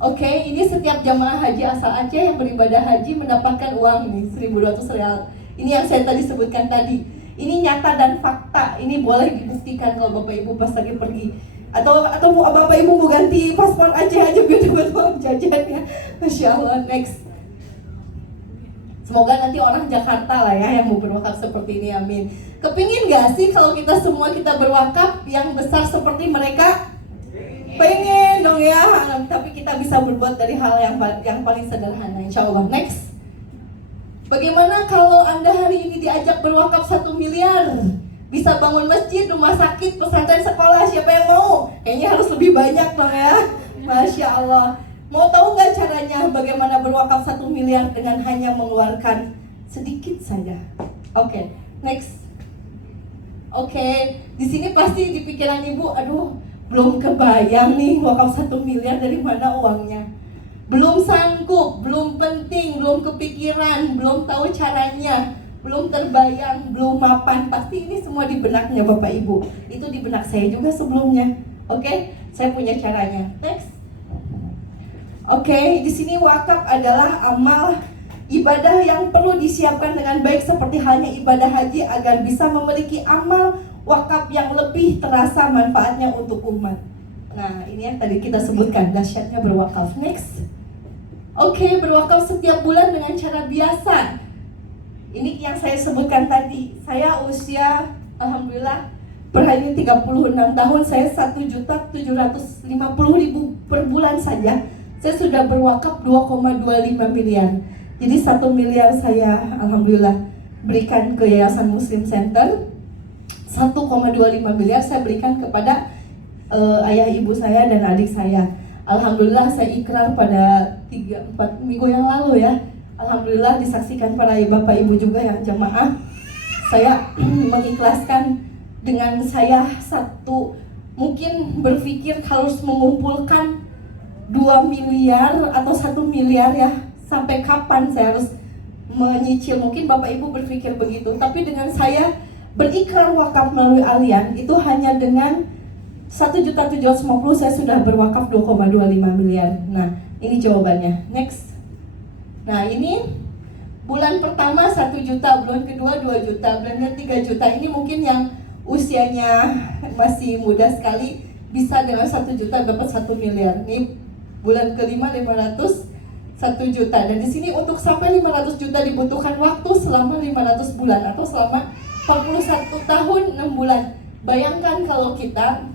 Oke, ini setiap jamaah haji asal Aceh yang beribadah haji mendapatkan uang nih 1.200 real. Ini yang saya tadi sebutkan tadi. Ini nyata dan fakta. Ini boleh dibuktikan kalau Bapak Ibu pas lagi pergi. Atau Bapak Ibu mau ganti paspor Aceh aja biar dapat uang jajan ya. Masya Allah. Next. Semoga nanti orang Jakarta lah ya yang mau berwakaf seperti ini, amin. Kepingin gak sih kalau kita semua berwakaf yang besar seperti mereka? Pengen dong ya, tapi kita bisa berbuat dari hal yang paling sederhana, insya Allah. Next. Bagaimana kalau Anda hari ini diajak berwakaf 1 miliar? Bisa bangun masjid, rumah sakit, pesantren, sekolah, siapa yang mau? Kayaknya harus lebih banyak dong ya. Masya Allah. Mau tahu nggak caranya bagaimana berwakaf 1 miliar dengan hanya mengeluarkan sedikit saja? Oke, next. Oke, di sini pasti di pikiran ibu, aduh, belum kebayang nih wakaf 1 miliar dari mana uangnya. Belum sanggup, belum penting, belum kepikiran, belum tahu caranya, belum terbayang, belum mapan. Pasti ini semua di benaknya Bapak Ibu. Itu di benak saya juga sebelumnya. Oke, saya punya caranya. Next. Oke, di sini wakaf adalah amal ibadah yang perlu disiapkan dengan baik seperti halnya ibadah haji agar bisa memiliki amal wakaf yang lebih terasa manfaatnya untuk umat. Nah, ini yang tadi kita sebutkan dahsyatnya berwakaf. Next. Oke, berwakaf setiap bulan dengan cara biasa. Ini yang saya sebutkan tadi. Saya usia alhamdulillah per hari 36 tahun, saya 1.750.000 per bulan saja. Saya sudah berwakaf 2,25 miliar. Jadi 1 miliar saya alhamdulillah berikan ke Yayasan Muslim Center. 1,25 miliar saya berikan kepada ayah ibu saya dan adik saya. Alhamdulillah saya ikrar pada 3-4 minggu yang lalu ya. Alhamdulillah disaksikan para bapak ibu juga yang jamaah. Saya mengikhlaskan dengan saya mungkin berpikir harus mengumpulkan 2 miliar atau 1 miliar ya, sampai kapan saya harus menyicil. Mungkin Bapak Ibu berpikir begitu, tapi dengan saya berikrar wakaf melalui Allian itu hanya dengan 1.750.000 saya sudah berwakaf 2,25 miliar. Nah, ini jawabannya. Next. Nah, ini bulan pertama 1 juta, bulan kedua 2 juta, bulan ketiga 3 juta. Ini mungkin yang usianya masih muda sekali bisa dengan 1 juta dapat 1 miliar. Ini bulan kelima 500, 1 juta. Dan di sini untuk sampai 500 juta dibutuhkan waktu selama 500 bulan atau selama 41 tahun 6 bulan. Bayangkan kalau kita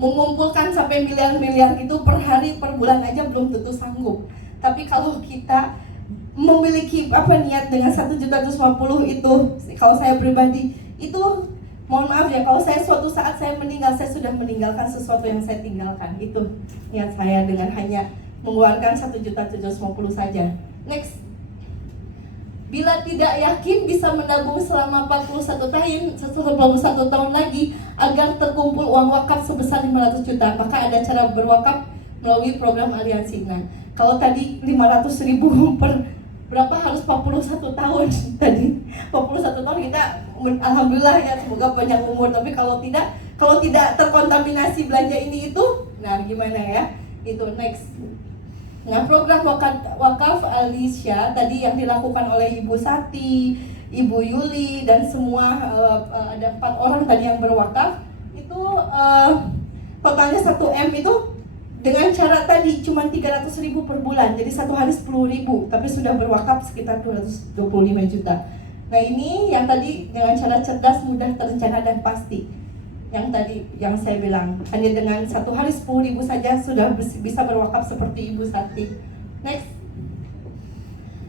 mengumpulkan sampai miliar-miliar itu per hari, per bulan aja belum tentu sanggup. Tapi kalau kita memiliki niat dengan 1.750.000 itu, kalau saya pribadi itu, mohon maaf ya, kalau saya suatu saat saya meninggal, saya sudah meninggalkan sesuatu yang saya tinggalkan. Itu niat saya dengan hanya mengeluarkan 1.750.000 saja. Next. Bila tidak yakin bisa menabung selama 41 tahun lagi agar terkumpul uang wakaf sebesar 500 juta. Maka ada cara berwakaf melalui program aliansi. Nah, kalau tadi 500.000 per berapa harus 41 tahun tadi 41 tahun kita alhamdulillah ya, semoga panjang umur. Tapi kalau tidak terkontaminasi belanja ini itu, nah gimana ya, itu next. Nah, program wakaf Alicia tadi yang dilakukan oleh Ibu Sati, Ibu Yuli, dan semua ada 4 orang tadi yang berwakaf itu totalnya 1 M itu dengan cara tadi cuma 300.000 per bulan, jadi satu hari 10.000, tapi sudah berwakaf sekitar 225 juta. Nah, ini yang tadi dengan cara cerdas, mudah, terencana, dan pasti. Yang tadi yang saya bilang, hanya dengan satu hari 10.000 saja sudah bisa berwakaf seperti Ibu Sati. Next.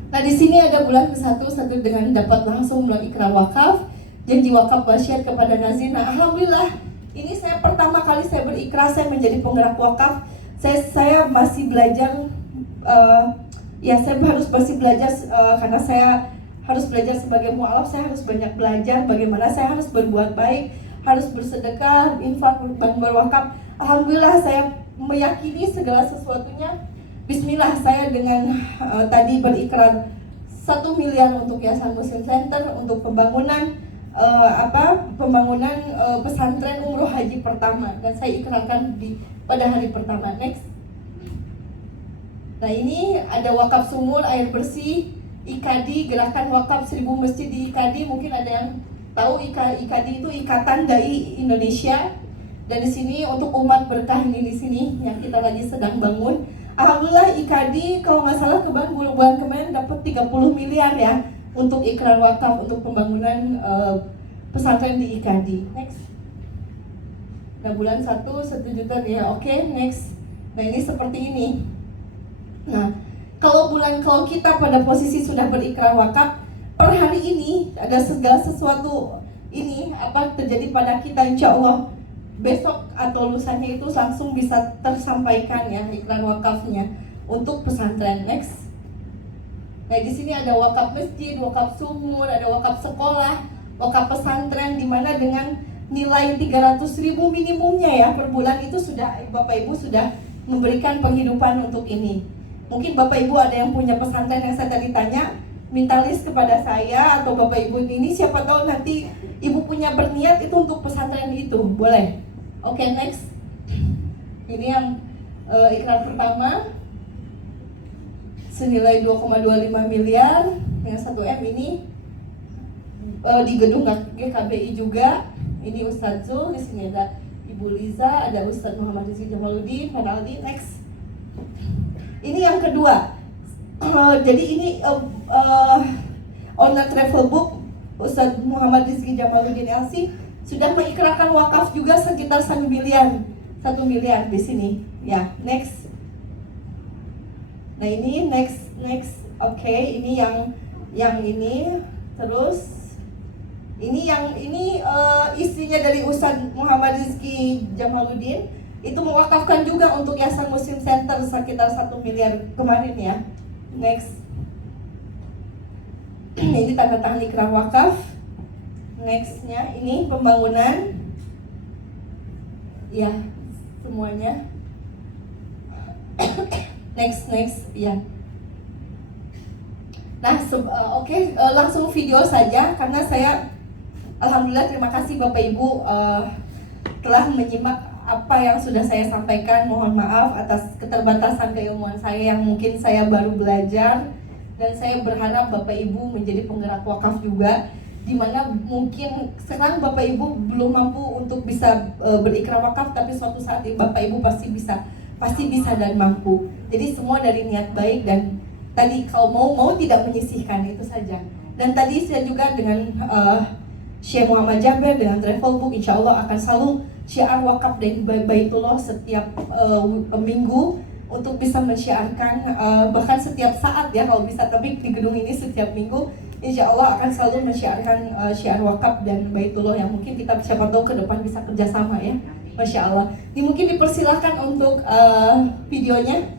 Nah, di sini ada bulan ke-1 dengan dapat langsung melalui ikrar wakaf, janji wakaf wasiat kepada nazir. Nah, alhamdulillah, ini saya pertama kali saya berikrar, saya menjadi penggerak wakaf. Saya masih belajar, saya harus masih belajar karena saya harus belajar sebagai mualaf. Saya harus banyak belajar bagaimana saya harus berbuat baik, harus bersedekah, infak, dan berwakaf. Alhamdulillah, saya meyakini segala sesuatunya. Bismillah, saya dengan tadi berikrar 1 miliar untuk Yayasan Muslim Center untuk pembangunan pesantren umroh haji pertama, dan saya ikrarkan pada hari pertama. Next. Nah, ini ada wakaf sumur air bersih IKADI, gerakan wakaf 1000 masjid di IKADI. Mungkin ada yang tahu IKADI itu Ikatan Dai Indonesia. Dan di sini untuk umat berkah ini di sini yang kita lagi sedang bangun. Alhamdulillah, IKADI kalau nggak salah bulan kemarin dapat 30 miliar ya untuk ikrar wakaf untuk pembangunan pesantren di IKADI. Next. Nah, bulan 1 juta ya. Oke, next. Nah, ini seperti ini. Nah, kalau kita pada posisi sudah berikrar wakaf, per hari ini ada segala sesuatu ini terjadi pada kita, insya Allah besok atau lusanya itu langsung bisa tersampaikan ya ikrar wakafnya untuk pesantren. Next. Nah, di sini ada wakaf masjid, wakaf sumur, ada wakaf sekolah, wakaf pesantren, di mana dengan nilai 300.000 minimumnya ya per bulan itu sudah Bapak Ibu sudah memberikan penghidupan untuk ini. Mungkin Bapak Ibu ada yang punya pesantren yang saya tadi tanya, minta list kepada saya atau Bapak Ibu ini, siapa tahu nanti Ibu punya berniat itu untuk pesantren itu, boleh. Oke, next. Ini yang ikrar pertama senilai 2,25 miliar yang 1 M ini di gedung GKBI juga. Ini Ustadz Zul, di sini ada Ibu Liza, ada Ustadz Muhammad Rizky Jamaluddin, Faraldi. Next. Ini yang kedua. Jadi ini owner travel book Ustadz Muhammad Rizky Jamaluddin LC sudah mengikrarkan wakaf juga sekitar 1 miliar di sini. Ya, next. Nah, ini next. Oke, ini yang ini. Terus ini istrinya dari Ustadz Muhammad Rizky Jamaluddin itu mewakafkan juga untuk Yayasan Muslim Center sekitar 1 miliar kemarin ya. Next. Ini tanda tangan ikrar wakaf. Nextnya ini pembangunan. Ya, semuanya. next ya. Nah, langsung video saja karena saya alhamdulillah, terima kasih Bapak Ibu telah menyimak apa yang sudah saya sampaikan. Mohon maaf atas keterbatasan keilmuan saya yang mungkin saya baru belajar, dan saya berharap Bapak Ibu menjadi penggerak wakaf juga, dimana mungkin sekarang Bapak Ibu belum mampu untuk bisa berikrar wakaf, tapi suatu saat Bapak Ibu pasti bisa dan mampu. Jadi semua dari niat baik, dan tadi kalau mau tidak menyisihkan, itu saja. Dan tadi saya juga dengan Syekh Muhammad Jabir dengan travel book, insya Allah akan selalu syiar wakaf dan Baitullah setiap minggu untuk bisa mensyiarkan, bahkan setiap saat ya kalau bisa, tapi di gedung ini setiap minggu insya Allah akan selalu mensyiarkan syiar wakaf dan Baitullah yang mungkin kita siapa tahu ke depan bisa kerjasama ya. Masya Allah. Ini mungkin dipersilahkan untuk videonya.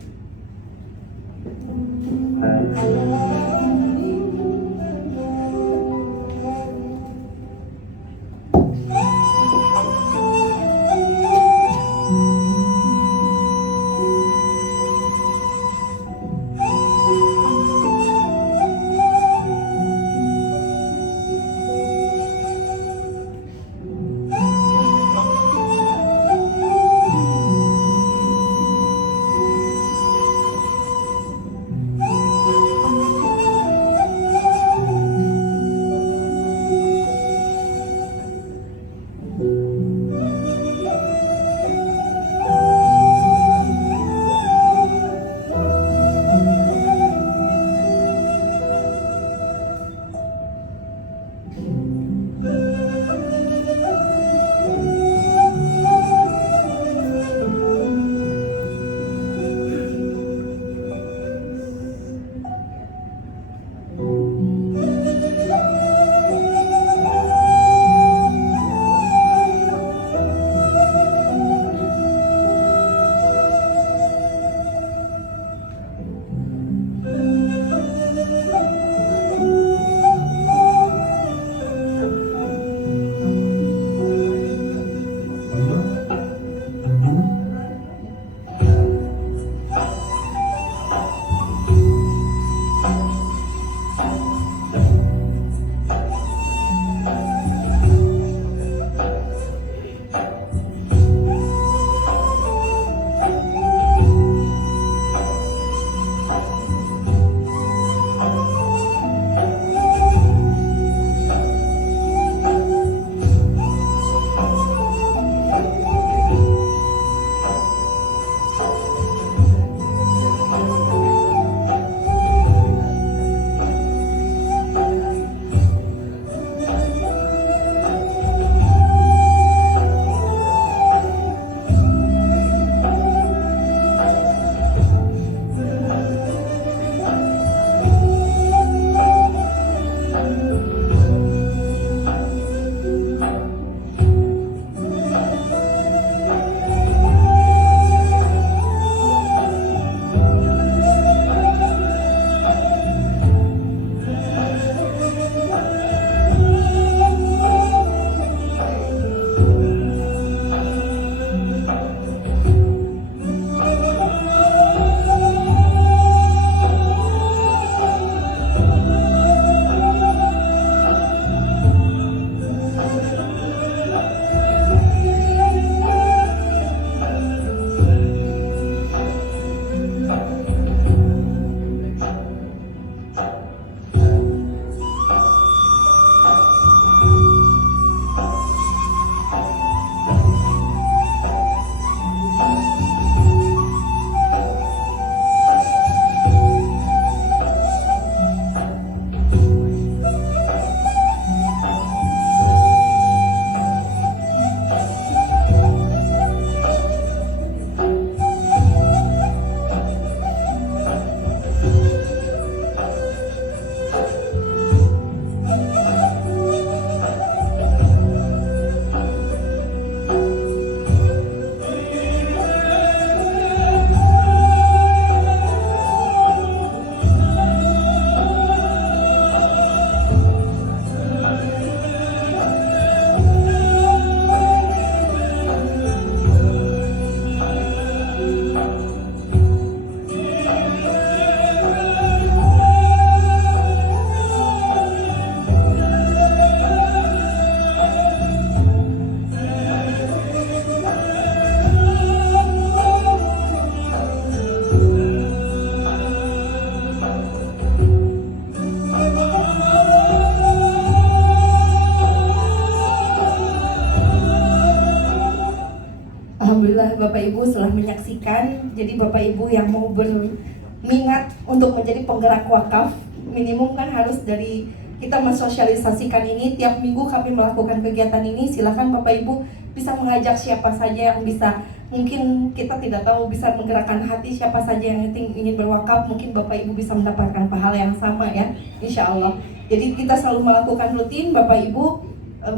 Bapak Ibu setelah menyaksikan. Jadi Bapak Ibu yang mau berminat untuk menjadi penggerak wakaf, minimum kan harus dari kita mensosialisasikan ini. Tiap minggu kami melakukan kegiatan ini. Silakan Bapak Ibu bisa mengajak siapa saja yang bisa. Mungkin kita tidak tahu bisa menggerakkan hati siapa saja yang ingin berwakaf. Mungkin Bapak Ibu bisa mendapatkan pahala yang sama ya, insya Allah. Jadi kita selalu melakukan rutin. Bapak Ibu,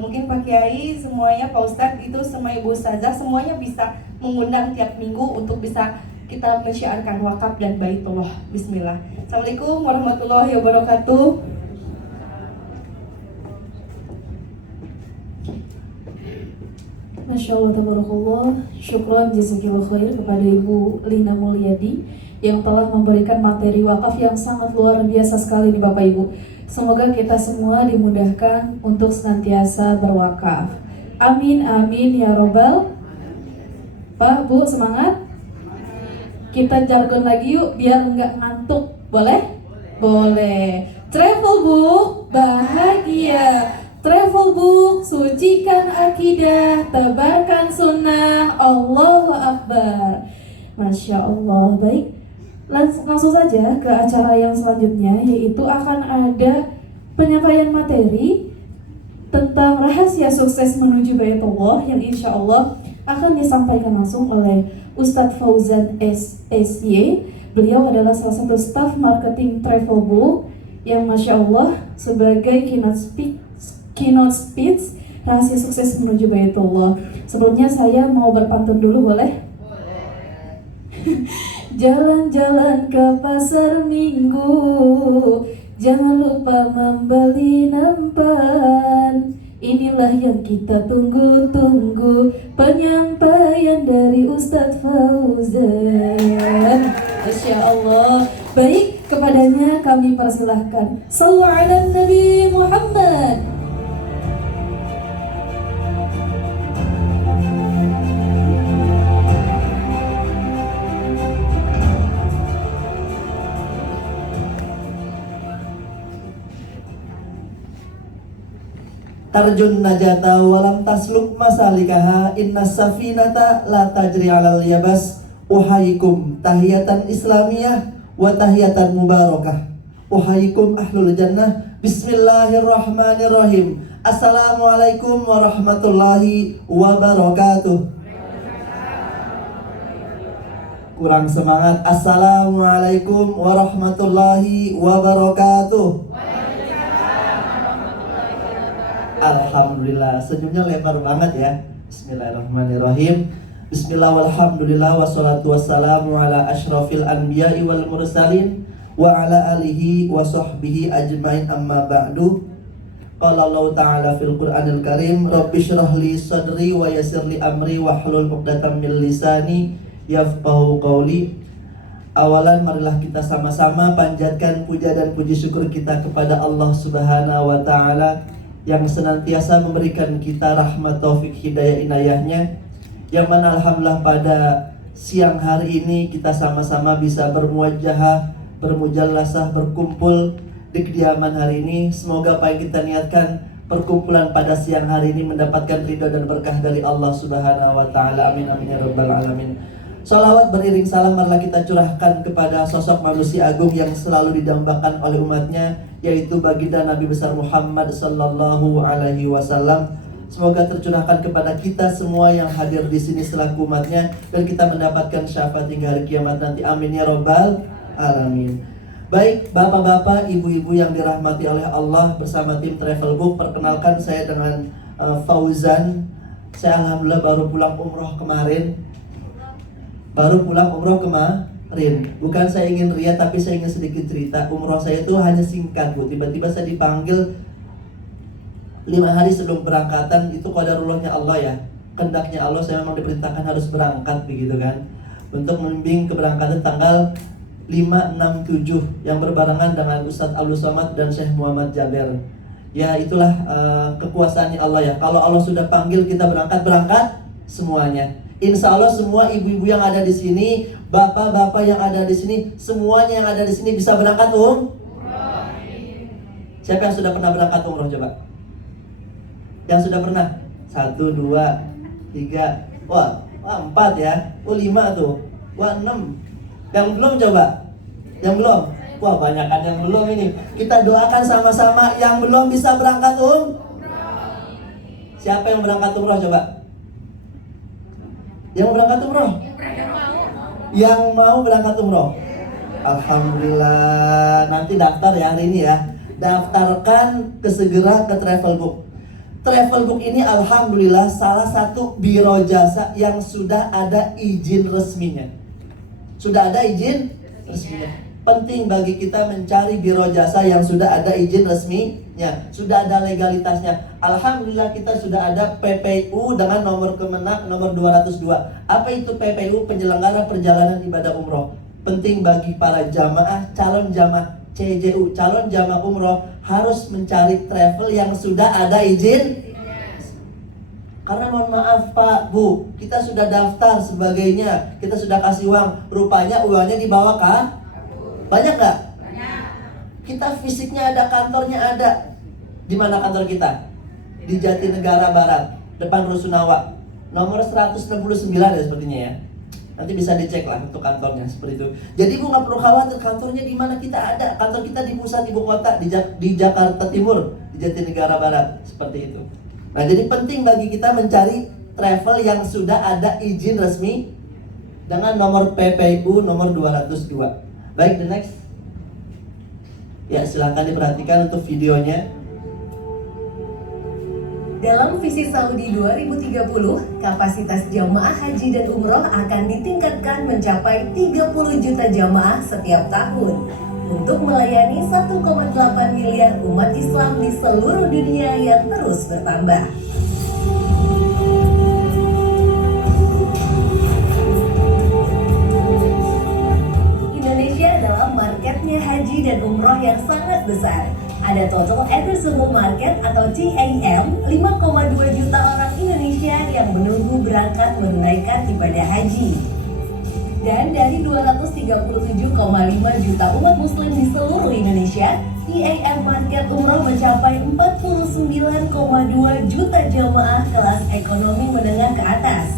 mungkin Pak Kiai semuanya, Pak Ustadz itu, semua Ibu Ustazah semuanya bisa mengundang tiap minggu untuk bisa kita mensyiarkan wakaf dan baitullah. Bismillah. Assalamualaikum warahmatullahi wabarakatuh. Masya Allah, tabarakallah. Syukran jazakillah khair kepada Ibu Lina Mulyadi yang telah memberikan materi wakaf yang sangat luar biasa sekali nih Bapak Ibu. Semoga kita semua dimudahkan untuk senantiasa berwakaf. Amin, amin ya robbal. Pak, Bu, semangat. Kita jargon lagi yuk biar nggak ngantuk. Boleh? Boleh. Travel book bahagia. Travel book, sucikan akidah, tebarkan sunnah, Allahu Akbar. Masya Allah. Baik, langsung saja ke acara yang selanjutnya, yaitu akan ada penyampaian materi tentang rahasia sukses menuju Baitullah yang insya Allah akan disampaikan langsung oleh Ustadz Fauzan SSY. Beliau adalah salah satu staf marketing Travel book yang Masya Allah sebagai keynote speech rahasia sukses menuju Baitullah. Sebelumnya saya mau berpantun dulu, boleh? Jalan-jalan ke pasar minggu, jangan lupa membeli nampan. Inilah yang kita tunggu-tunggu, penyampaian dari Ustadz Fauzan. Masya Allah. Baik, kepadanya kami persilahkan. Sallu ala Nabi Muhammad. Tarjun najata walam tasluk masalikaha innas safinata la tajri alal yabas. Uhayikum tahiyatan islamiyah wa tahiyatan mubarakah. Uhayikum ahlul jannah. Bismillahirrahmanirrahim. Assalamualaikum warahmatullahi wabarakatuh. Kurang semangat. Assalamualaikum warahmatullahi wabarakatuh. Alhamdulillah, senyumnya lebar banget ya. Bismillahirrahmanirrahim. Bismillah walhamdulillah wassalatu wassalamu ala ashrafil anbiya'i wal mursalin wa ala alihi wa sahbihi ajmain, amma ba'du. Qala Allah ta'ala fil Qur'anil Karim, Rabbi syrah li sadri wa yassir li amri wa hlul 'uqdatam min lisani yafqahu qawli. Awalan marilah kita sama-sama panjatkan puja dan puji syukur kita kepada Allah Subhanahu wa ta'ala yang senantiasa memberikan kita rahmat, taufik, hidayah, inayahnya, yang mana alhamdulillah pada siang hari ini kita sama-sama bisa bermuajahah, bermujallasah, berkumpul di kediaman hari ini. Semoga apa yang kita niatkan perkumpulan pada siang hari ini mendapatkan ridho dan berkah dari Allah Subhanahu wa ta'ala. Amin amin ya rabbal alamin. Salawat beriring salam marilah kita curahkan kepada sosok manusia agung yang selalu didambakan oleh umatnya, yaitu baginda Nabi besar Muhammad sallallahu alaihi wasallam. Semoga tercurahkan kepada kita semua yang hadir di sini selaku umatnya, dan kita mendapatkan syafaat hingga hari kiamat nanti. Amin ya rabbal alamin. Baik, bapak-bapak, ibu-ibu yang dirahmati oleh Allah, bersama tim Travel Book, perkenalkan saya dengan Fauzan. Saya alhamdulillah baru pulang umroh kemarin. Bukan saya ingin ria, tapi saya ingin sedikit cerita. Umroh saya itu hanya singkat, Bu. Tiba-tiba saya dipanggil 5 hari sebelum berangkatan. Itu qadarullahnya Allah ya, kehendaknya Allah. Saya memang diperintahkan harus berangkat begitu kan, untuk membimbing keberangkatan tanggal 5, 6, 7 yang berbarengan dengan Ustadz Abdul Somad dan Syekh Muhammad Jaber. Ya itulah kekuasaannya Allah ya. Kalau Allah sudah panggil kita berangkat semuanya. Insya Allah semua ibu-ibu yang ada di sini, bapak-bapak yang ada di sini, semuanya yang ada di sini bisa berangkat Siapa yang sudah pernah berangkat umroh coba? Yang sudah pernah? 1, 2, 3. Wah, Wah, 4 ya. Oh, 5 tuh. Wah, 6. Yang belum coba? Yang belum? Wah, banyakan yang belum ini. Kita doakan sama-sama yang belum bisa berangkat Siapa yang berangkat umroh coba? Yang berangkat umroh? Yang mau berangkat umroh? Alhamdulillah. Nanti daftar ya hari ini ya. Daftarkan segera ke Travelbook. Travelbook ini alhamdulillah salah satu biro jasa yang sudah ada izin resminya. Sudah ada izin resminya. Penting bagi kita mencari biro jasa yang sudah ada izin resminya, sudah ada legalitasnya. Alhamdulillah kita sudah ada PPU dengan nomor kemenang nomor 202. Apa itu PPU? Penyelenggara Perjalanan Ibadah Umroh. Penting bagi para jamaah, calon jamaah CJU, calon jamaah umroh harus mencari travel yang sudah ada izin. Karena mohon maaf Pak, Bu, kita sudah daftar sebagainya, kita sudah kasih uang, rupanya uangnya dibawa kah? Banyak nggak? Banyak. Kita fisiknya ada, kantornya ada. Di mana kantor kita? Di Jatinegara Barat, depan Rusunawa, nomor 169 ya sepertinya ya. Nanti bisa dicek lah untuk kantornya seperti itu. Jadi Bu nggak perlu khawatir, kantornya di mana kita ada. Kantor kita di pusat ibu kota di Jakarta Timur, di Jatinegara Barat, seperti itu. Nah, jadi penting bagi kita mencari travel yang sudah ada izin resmi dengan nomor PPU nomor 202. Baik, the next. Ya, silahkan diperhatikan untuk videonya. Dalam visi Saudi 2030, kapasitas jamaah haji dan umroh akan ditingkatkan mencapai 30 juta jamaah setiap tahun untuk melayani 1,8 miliar umat Islam di seluruh dunia yang terus bertambah. Indonesia adalah marketnya haji dan umroh yang sangat besar. Ada total addressable market atau TAM 5,2 juta orang Indonesia yang menunggu berangkat menunaikan ibadah haji. Dan dari 237,5 juta umat muslim di seluruh Indonesia, TAM market umroh mencapai 49,2 juta jamaah kelas ekonomi menengah ke atas.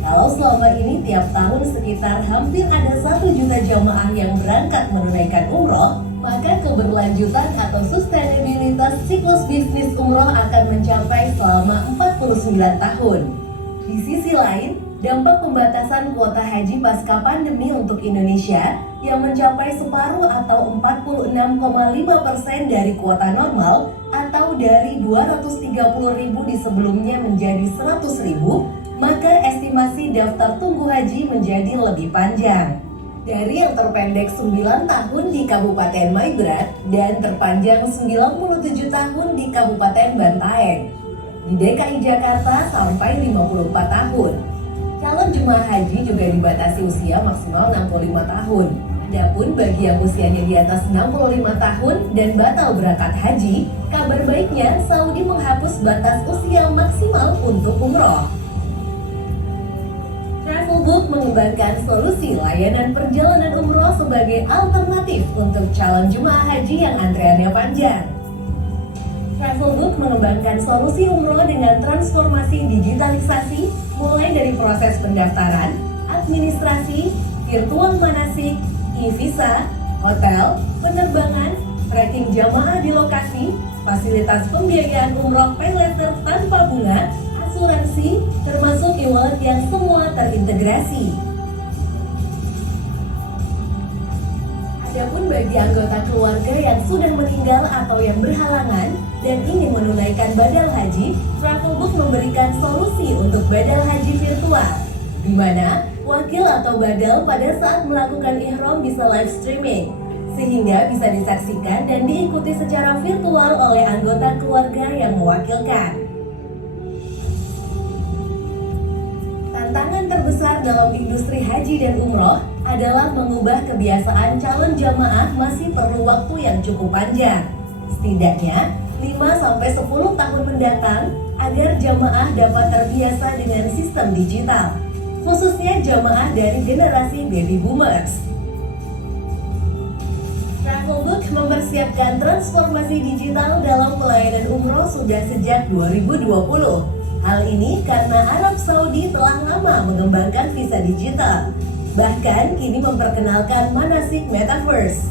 Kalau selama ini tiap tahun sekitar hampir ada 1 juta jamaah yang berangkat menunaikan umroh, maka keberlanjutan atau sustainabilitas siklus bisnis umroh akan mencapai selama 49 tahun. Di sisi lain, dampak pembatasan kuota haji pasca pandemi untuk Indonesia yang mencapai separuh atau 46,5% dari kuota normal atau dari 230.000 di sebelumnya menjadi 100.000, maka estimasi daftar tunggu haji menjadi lebih panjang. Dari yang terpendek 9 tahun di Kabupaten Maibrat dan terpanjang 97 tahun di Kabupaten Bantaeng. Di DKI Jakarta sampai 54 tahun. Calon jemaah haji juga dibatasi usia maksimal 65 tahun. Adapun bagi yang usianya di atas 65 tahun dan batal berangkat haji, kabar baiknya Saudi menghapus batas usia maksimal untuk umroh. Travelbook mengembangkan solusi layanan perjalanan umroh sebagai alternatif untuk calon jemaah haji yang antreannya panjang. Travelbook mengembangkan solusi umroh dengan transformasi digitalisasi mulai dari proses pendaftaran, administrasi, virtual manasik, e-visa, hotel, penerbangan, tracking jamaah di lokasi, fasilitas pembiayaan umroh pay letter tanpa bunga, asuransi, termasuk e-wallet yang semua terintegrasi. Adapun bagi anggota keluarga yang sudah meninggal atau yang berhalangan dan ingin menunaikan badal haji, Travelbook memberikan solusi untuk badal haji virtual, di mana wakil atau badal pada saat melakukan ihram bisa live streaming, sehingga bisa disaksikan dan diikuti secara virtual oleh anggota keluarga yang mewakilkan. Tantangan terbesar dalam industri haji dan umroh adalah mengubah kebiasaan calon jamaah masih perlu waktu yang cukup panjang. Setidaknya 5-10 tahun mendatang agar jamaah dapat terbiasa dengan sistem digital, khususnya jamaah dari generasi baby boomers. Travelbook mempersiapkan transformasi digital dalam pelayanan umroh sudah sejak 2020. Hal ini karena Arab Saudi telah lama mengembangkan visa digital. Bahkan kini memperkenalkan manasik metaverse.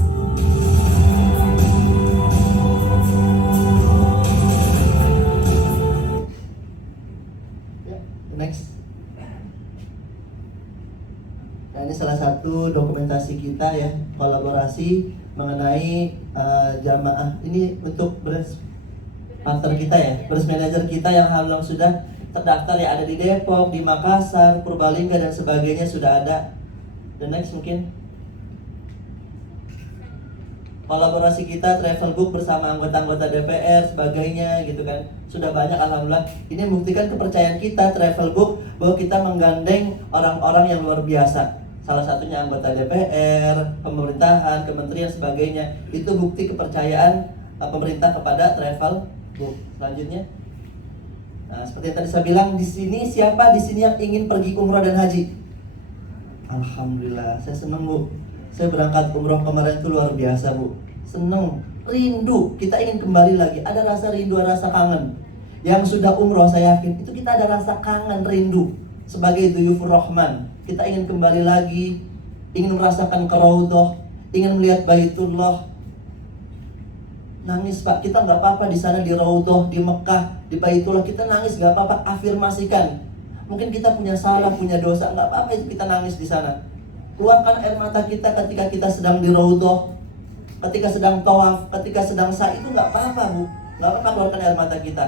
Ya, next. Nah, ini salah satu dokumentasi kita ya, kolaborasi mengenai jamaah. Ini untuk partner kita ya, branch manager kita yang sudah terdaftar ya, ada di Depok, di Makassar, Purbalingga dan sebagainya sudah ada. The next mungkin. Kolaborasi kita travel book bersama anggota-anggota DPR sebagainya gitu kan. Sudah banyak alhamdulillah. Ini membuktikan kepercayaan kita travel book bahwa kita menggandeng orang-orang yang luar biasa. Salah satunya anggota DPR, pemerintahan, kementerian sebagainya. Itu bukti kepercayaan pemerintah kepada travel book. Selanjutnya. Nah, seperti yang tadi saya bilang, di sini siapa di sini yang ingin pergi umroh dan haji? Alhamdulillah, saya senang Bu. Saya berangkat umroh kemarin itu luar biasa Bu. Senang, rindu, kita ingin kembali lagi. Ada rasa rindu, rasa kangen. Yang sudah umroh saya yakin itu kita ada rasa kangen, rindu. Sebagai duyufur rahman, kita ingin kembali lagi, ingin merasakan Raudhah, ingin melihat Baitullah. Nangis Pak, kita nggak apa-apa di sana di Raudhah, di Mekah, di Baitullah kita nangis nggak apa-apa, afirmasikan. Mungkin kita punya salah, punya dosa, nggak apa-apa itu kita nangis di sana. Keluarkan air mata kita ketika kita sedang di Raudhah, ketika sedang tawaf, ketika sedang sa'i, itu nggak apa-apa Bu, nggak apa-apa keluarkan air mata kita.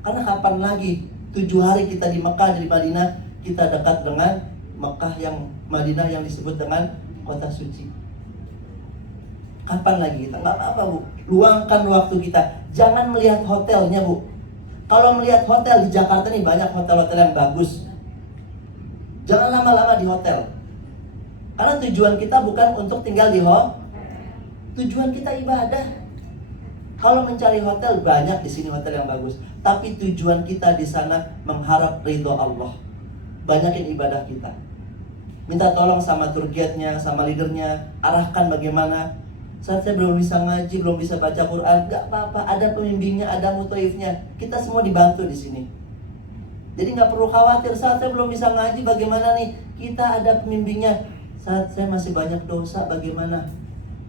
Karena kapan lagi 7 hari kita di Mekah, di Madinah, kita dekat dengan Mekah yang Madinah yang disebut dengan kota suci. Kapan lagi kita? Nggak apa-apa Bu, luangkan waktu kita. Jangan melihat hotelnya Bu. Kalau melihat hotel di Jakarta nih banyak hotel-hotel yang bagus. Jangan lama-lama di hotel. Karena tujuan kita bukan untuk tinggal di hotel. Tujuan kita ibadah. Kalau mencari hotel banyak di sini hotel yang bagus. Tapi tujuan kita di sana mengharap ridho Allah. Banyakin ibadah kita. Minta tolong sama tour guide-nya, sama leadernya, arahkan bagaimana. Saat saya belum bisa ngaji, belum bisa baca Quran, gak apa-apa, ada pembimbingnya, ada muthaifnya. Kita semua dibantu di sini. Jadi gak perlu khawatir, saat saya belum bisa ngaji bagaimana nih? Kita ada pembimbingnya. Saat saya masih banyak dosa, bagaimana?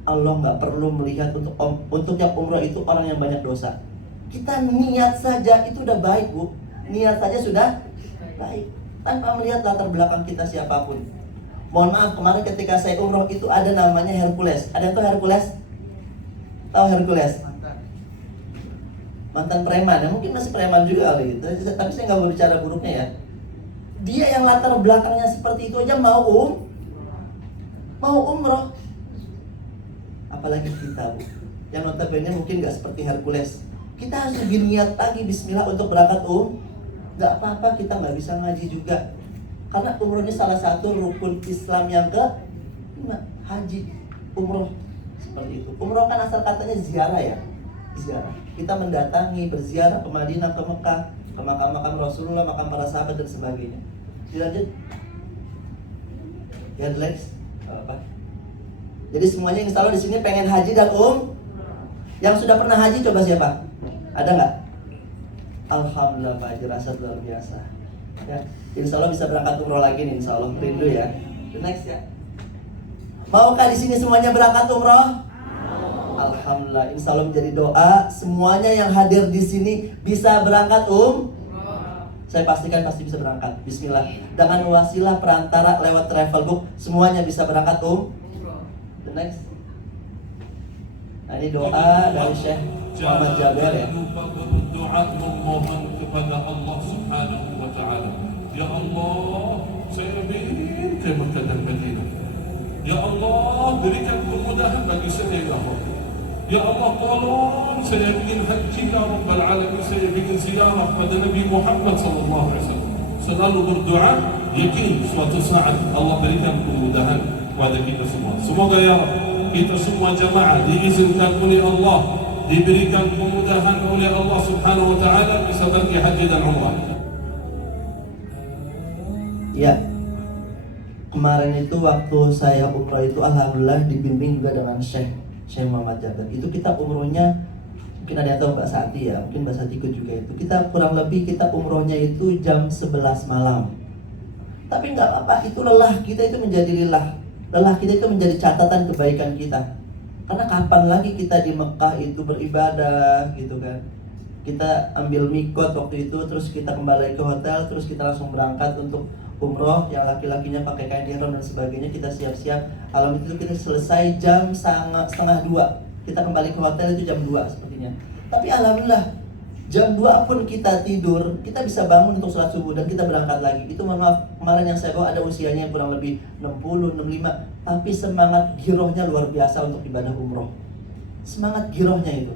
Allah gak perlu melihat untuk yang umrah itu orang yang banyak dosa. Kita niat saja, itu udah baik Bu. Niat saja sudah baik, tanpa melihat latar belakang kita siapapun. Mohon maaf, kemarin ketika saya umroh itu ada namanya Hercules. Ada yang tahu Hercules? Tahu Hercules? Mantan preman, ya mungkin masih preman juga kali gitu. Tapi saya nggak mau bicara buruknya ya. Dia yang latar belakangnya seperti itu aja mau umroh. Apalagi kita Bu, yang notabene mungkin nggak seperti Hercules. Kita harus lebih niat lagi Bismillah untuk berangkat Nggak apa-apa kita nggak bisa ngaji juga. Karena umroh ini salah satu rukun Islam yang haji, umroh seperti itu. Umroh kan asal katanya ziarah ya, ziarah. Kita mendatangi, berziarah ke Madinah, ke Mekah, ke makam-makam Rasulullah, makam para sahabat dan sebagainya. Dilanjut. Ya, relax. Apa? Jadi semuanya insya Allah di sini pengen haji dan Yang sudah pernah haji coba siapa? Ada nggak? Alhamdulillah Pak Haji, rasa luar biasa. Ya, insya Allah bisa berangkat umroh lagi nih, insya Allah rindu ya. The next ya. Maukah di sini semuanya berangkat umroh? Alhamdulillah, insya Allah menjadi doa semuanya yang hadir di sini bisa berangkat Saya pastikan pasti bisa berangkat. Bismillah. Dengan wasilah perantara lewat travel book semuanya bisa berangkat The next. Nah, ini doa dari Syekh Muhammad Jaber ya. Doa memohon kepada Allah Subhanahu wa taala. Ya Allah, saya ingin ke Mekah dan Madinah. Ya Allah, berikan kemudahan bagi saya ya Allah. Ya Allah, tolong saya ingin haji ya Rabbal Alamin, saya ingin ziarah pada Nabi Muhammad sallallahu alaihi wasallam. Selalu berdoa, yakin suatu saat Allah berikan kemudahan kepada kita semua. Semoga ya Rabb, kita semua jamaah diizinkan oleh Allah, diberikan kemudahan oleh Allah Subhanahu wa taala bisa pergi haji dan umrah. Ya. Kemarin itu waktu saya umroh itu alhamdulillah dibimbing juga dengan Syekh Muhammad Jaber. Itu kita umrohnya Mungkin ada yang tahu Mbak Sati ya, mungkin Mbak Sati ikut juga itu. Kita kurang lebih kita umrohnya itu jam 11 malam. Tapi nggak apa-apa, itu lelah kita itu menjadi lelah. Lelah kita itu menjadi catatan kebaikan kita. Karena kapan lagi kita di Mekah itu beribadah gitu kan. Kita ambil mikot waktu itu, terus kita kembali ke hotel, terus kita langsung berangkat untuk umroh. Yang laki-lakinya pakai kain ihram dan sebagainya, kita siap-siap. Alam itu kita selesai jam setengah 2. Kita kembali ke hotel itu jam 2 sepertinya. Tapi alhamdulillah jam 2 pun kita tidur, kita bisa bangun untuk sholat subuh dan kita berangkat lagi. Itu mohon maaf, kemarin yang saya bawa ada usianya yang kurang lebih 60, 65. Tapi semangat girohnya luar biasa untuk ibadah umroh. Semangat girohnya itu.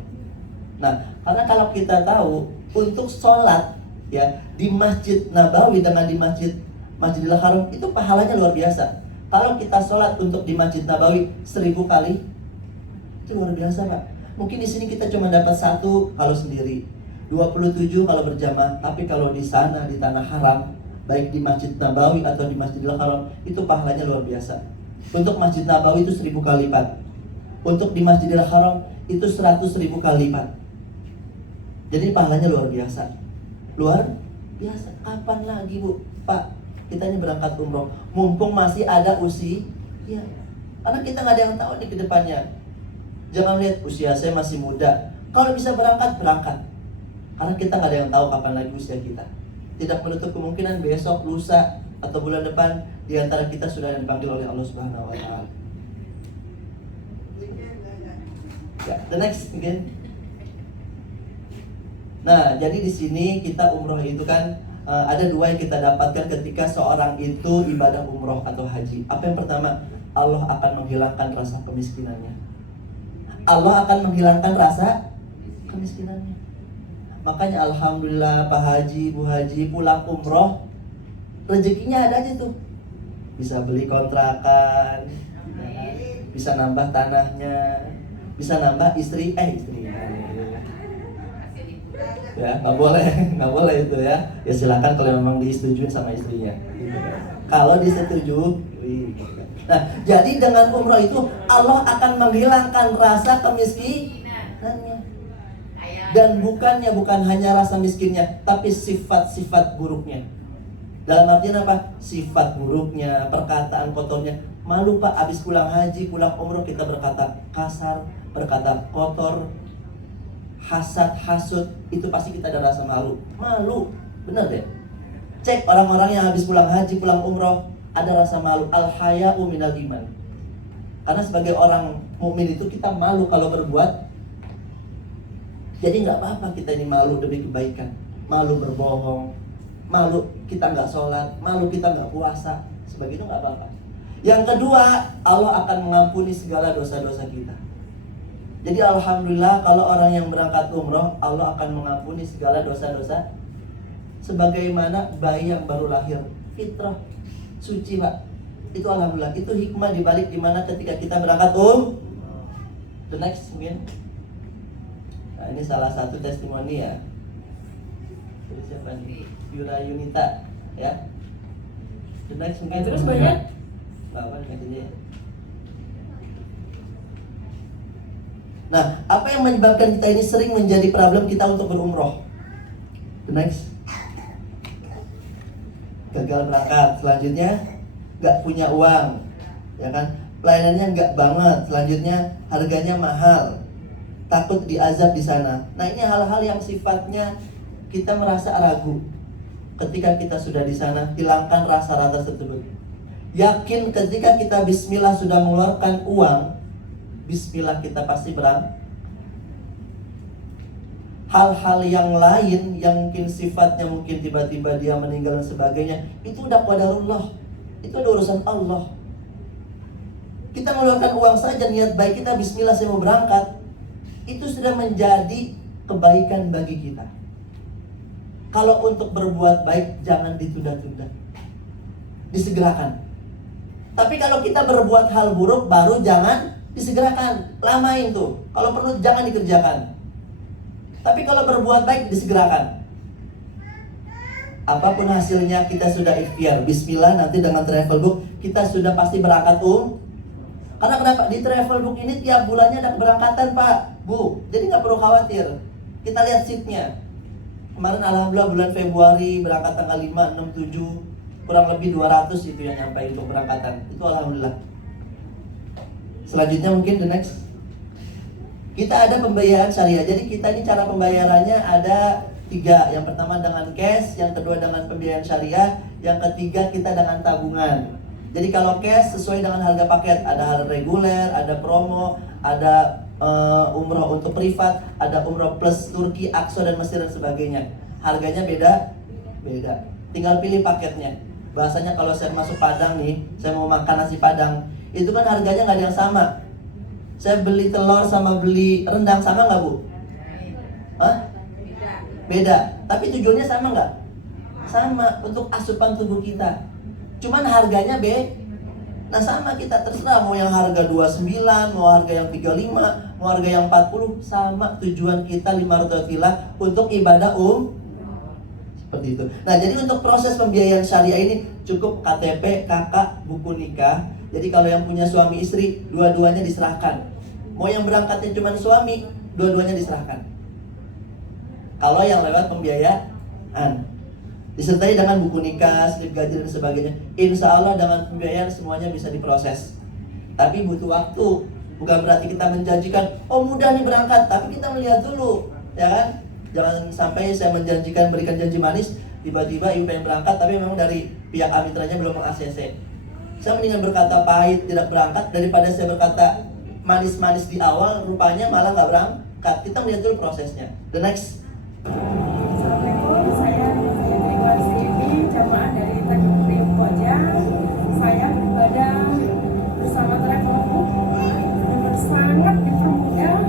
Nah, karena kalau kita tahu untuk sholat ya di Masjid Nabawi dengan di Masjidil Haram itu pahalanya luar biasa. Kalau kita sholat untuk di Masjid Nabawi 1000 kali, itu luar biasa Pak. Mungkin di sini kita cuma dapat 1 kalau sendiri, 27 kalau berjamaah. Tapi kalau di sana di tanah haram, baik di Masjid Nabawi atau di Masjidil Haram, itu pahalanya luar biasa. Untuk Masjid Nabawi itu 1000 kali lipat. Untuk di Masjidil Haram itu 100.000 kali lipat. Jadi pahalanya luar biasa. Luar biasa. Kapan lagi Bu, Pak, kita ini berangkat umroh, mumpung masih ada usia. Ya. Karena kita nggak ada yang tahu nih ke depannya. Jangan lihat usia saya masih muda. Kalau bisa berangkat, berangkat. Karena kita nggak ada yang tahu kapan lagi usia kita. Tidak menutup kemungkinan besok, lusa, atau bulan depan di antara kita sudah dipanggil oleh Allah Subhanahu wa taala. Ya, the next again. Nah, jadi di sini kita umroh itu kan ada 2 yang kita dapatkan ketika seorang itu ibadah umroh atau haji. Apa yang pertama? Allah akan menghilangkan rasa kemiskinannya. Allah akan menghilangkan rasa kemiskinannya. Makanya alhamdulillah Pak Haji, Bu Haji pulang umroh, rezekinya ada aja tuh. Bisa beli kontrakan, bisa nambah tanahnya, bisa nambah istri. Ya, nggak boleh itu ya. Ya silakan kalau memang disetujuin sama istrinya. Kalau disetujui. Nah, jadi dengan umroh itu Allah akan menghilangkan rasa kemiskinannya. Dan bukan hanya rasa miskinnya, tapi sifat-sifat buruknya. Dalam artian apa? Sifat buruknya, perkataan kotornya. Malu Pak, habis pulang haji, pulang umroh kita berkata kasar, berkata kotor, hasad, hasud, itu pasti kita ada rasa malu. Malu, bener deh. Cek orang-orang yang habis pulang haji, pulang umroh, ada rasa malu. Al-haya'u minal iman. Karena sebagai orang mukmin itu kita malu kalau berbuat. Jadi nggak apa-apa kita ini malu demi kebaikan. Malu berbohong, malu kita nggak sholat, malu kita nggak puasa. Sebagai itu nggak apa-apa. Yang kedua, Allah akan mengampuni segala dosa-dosa kita. Jadi alhamdulillah kalau orang yang berangkat umroh, Allah akan mengampuni segala dosa-dosa. Sebagaimana bayi yang baru lahir, fitrah, suci Pak. Itu alhamdulillah, itu hikmah dibalik dimana ketika kita berangkat The next mungkin. Nah ini salah satu testimoni ya. Jadi siapa nih? Yura Yunita ya. The next mungkin. Terus banyak? Nggak apa aja. Nah, apa yang menyebabkan kita ini sering menjadi problem kita untuk berumroh? The next. Gagal berangkat. Selanjutnya, nggak punya uang, ya kan? Pelayanannya nggak banget. Selanjutnya, harganya mahal. Takut diazab di sana. Nah, ini hal-hal yang sifatnya kita merasa ragu. Ketika kita sudah di sana, hilangkan rasa-rasa tersebut. Yakin ketika kita bismillah sudah mengeluarkan uang, bismillah kita pasti berang. Hal-hal yang lain yang mungkin sifatnya mungkin tiba-tiba dia meninggal dan sebagainya, itu udah qadarullah. Itu udah urusan Allah. Kita mengeluarkan uang saja, niat baik kita bismillah saya mau berangkat, itu sudah menjadi kebaikan bagi kita. Kalau untuk berbuat baik jangan ditunda-tunda, disegerakan. Tapi kalau kita berbuat hal buruk baru jangan disegerakan, lamain tuh. Kalau perlu jangan dikerjakan. Tapi kalau berbuat baik disegerakan. Apapun hasilnya kita sudah ikhtiar. Bismillah, nanti dengan travel book kita sudah pasti berangkat Karena kenapa? Di travel book ini tiap bulannya ada keberangkatan Pak. Bu, jadi nggak perlu khawatir. Kita lihat seatnya. Kemarin alhamdulillah bulan Februari berangkat tanggal 5, 6, 7, kurang lebih 200 itu yang nyampe untuk berangkatan. Itu alhamdulillah. Selanjutnya mungkin the next. Kita ada pembayaran syariah. Jadi kita ini cara pembayarannya ada 3. Yang pertama dengan cash, yang kedua dengan pembiayaan syariah, yang ketiga kita dengan tabungan. Jadi kalau cash sesuai dengan harga paket, ada harga reguler, ada promo, ada umroh untuk privat, ada umroh plus Turki, Aqsa dan Mesir dan sebagainya. Harganya beda. Tinggal pilih paketnya. Bahasanya kalau saya masuk Padang nih, saya mau makan nasi Padang, itu kan harganya nggak ada yang sama. Saya beli telur sama beli rendang sama nggak, Bu? Hah? Beda. Tapi tujuannya sama nggak? Sama, untuk asupan tubuh kita. Cuman harganya Nah sama, kita terserah mau yang harga 29, mau harga yang 35, mau harga yang 40, sama tujuan kita 500 untuk ibadah seperti itu. Nah, jadi untuk proses pembiayaan syariah ini cukup KTP, kakak, buku nikah. Jadi kalau yang punya suami istri, dua-duanya diserahkan. Mau yang berangkatnya cuma suami, dua-duanya diserahkan. Kalau yang lewat pembiayaan, disertai dengan buku nikah, slip gaji dan sebagainya. Insya Allah dengan pembiayaan semuanya bisa diproses. Tapi butuh waktu. Bukan berarti kita menjanjikan, oh mudah nih berangkat. Tapi kita melihat dulu, ya kan? Jangan sampai saya menjanjikan berikan janji manis, tiba-tiba ibu pengen berangkat, tapi memang dari pihak amitranya belum meng-ACC. Saya mendingan berkata pahit tidak berangkat daripada saya berkata manis-manis di awal, rupanya malah nggak berangkat. Kita melihat dulu prosesnya. The next. Assalamualaikum, saya ini jamaah dari Tanjung Koja. Saya beribadah bersama Travelbook dengan sangat dipermudah,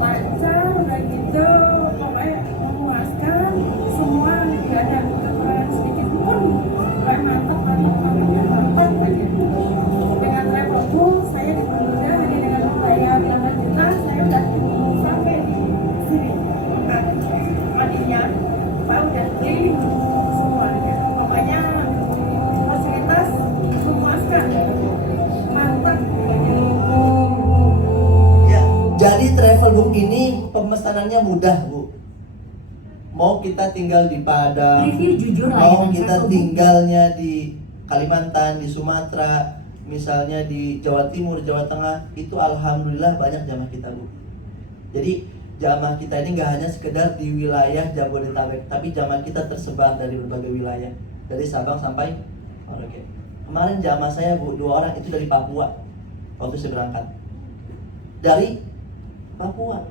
lancar, udah gitu pokoknya memuaskan. Semua tidak ada kekurangan sedikit pun. Pokoknya mantap aja. Dengan Travelbook saya dipermudah hanya dengan membayar 8 juta, saya udah sampai di sini. Madinya Pak udah keliling semuanya, pokoknya fasilitas memuaskan, mantap. Ya, jadi Travelbook ini pemesanannya mudah, Bu. Mau kita tinggal di Padang, mau kita tinggalnya di Kalimantan, di Sumatera, misalnya di Jawa Timur, Jawa Tengah, itu alhamdulillah banyak jamaah kita, Bu. Jadi jamaah kita ini nggak hanya sekedar di wilayah Jabodetabek, tapi jamaah kita tersebar dari berbagai wilayah, dari Sabang sampai Merauke. Kemarin jamaah saya, Bu, 2 orang itu dari Papua. Waktu saya berangkat dari Papua,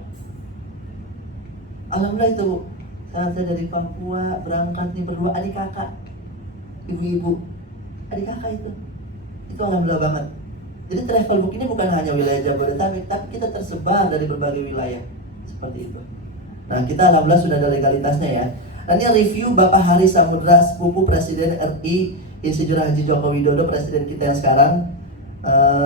alhamdulillah itu, Bu. Saya dari Papua berangkat nih berdua, adik kakak, ibu-ibu, adik kakak itu alhamdulillah banget. Jadi Travelbook ini bukan hanya wilayah Jabodetabek, tapi kita tersebar dari berbagai wilayah. Seperti itu. Nah, kita alhamdulillah sudah ada legalitasnya ya. Nah, ini review Bapak Hari Samudra, sepupu Presiden RI Insinyur Haji Joko Widodo, Presiden kita yang sekarang.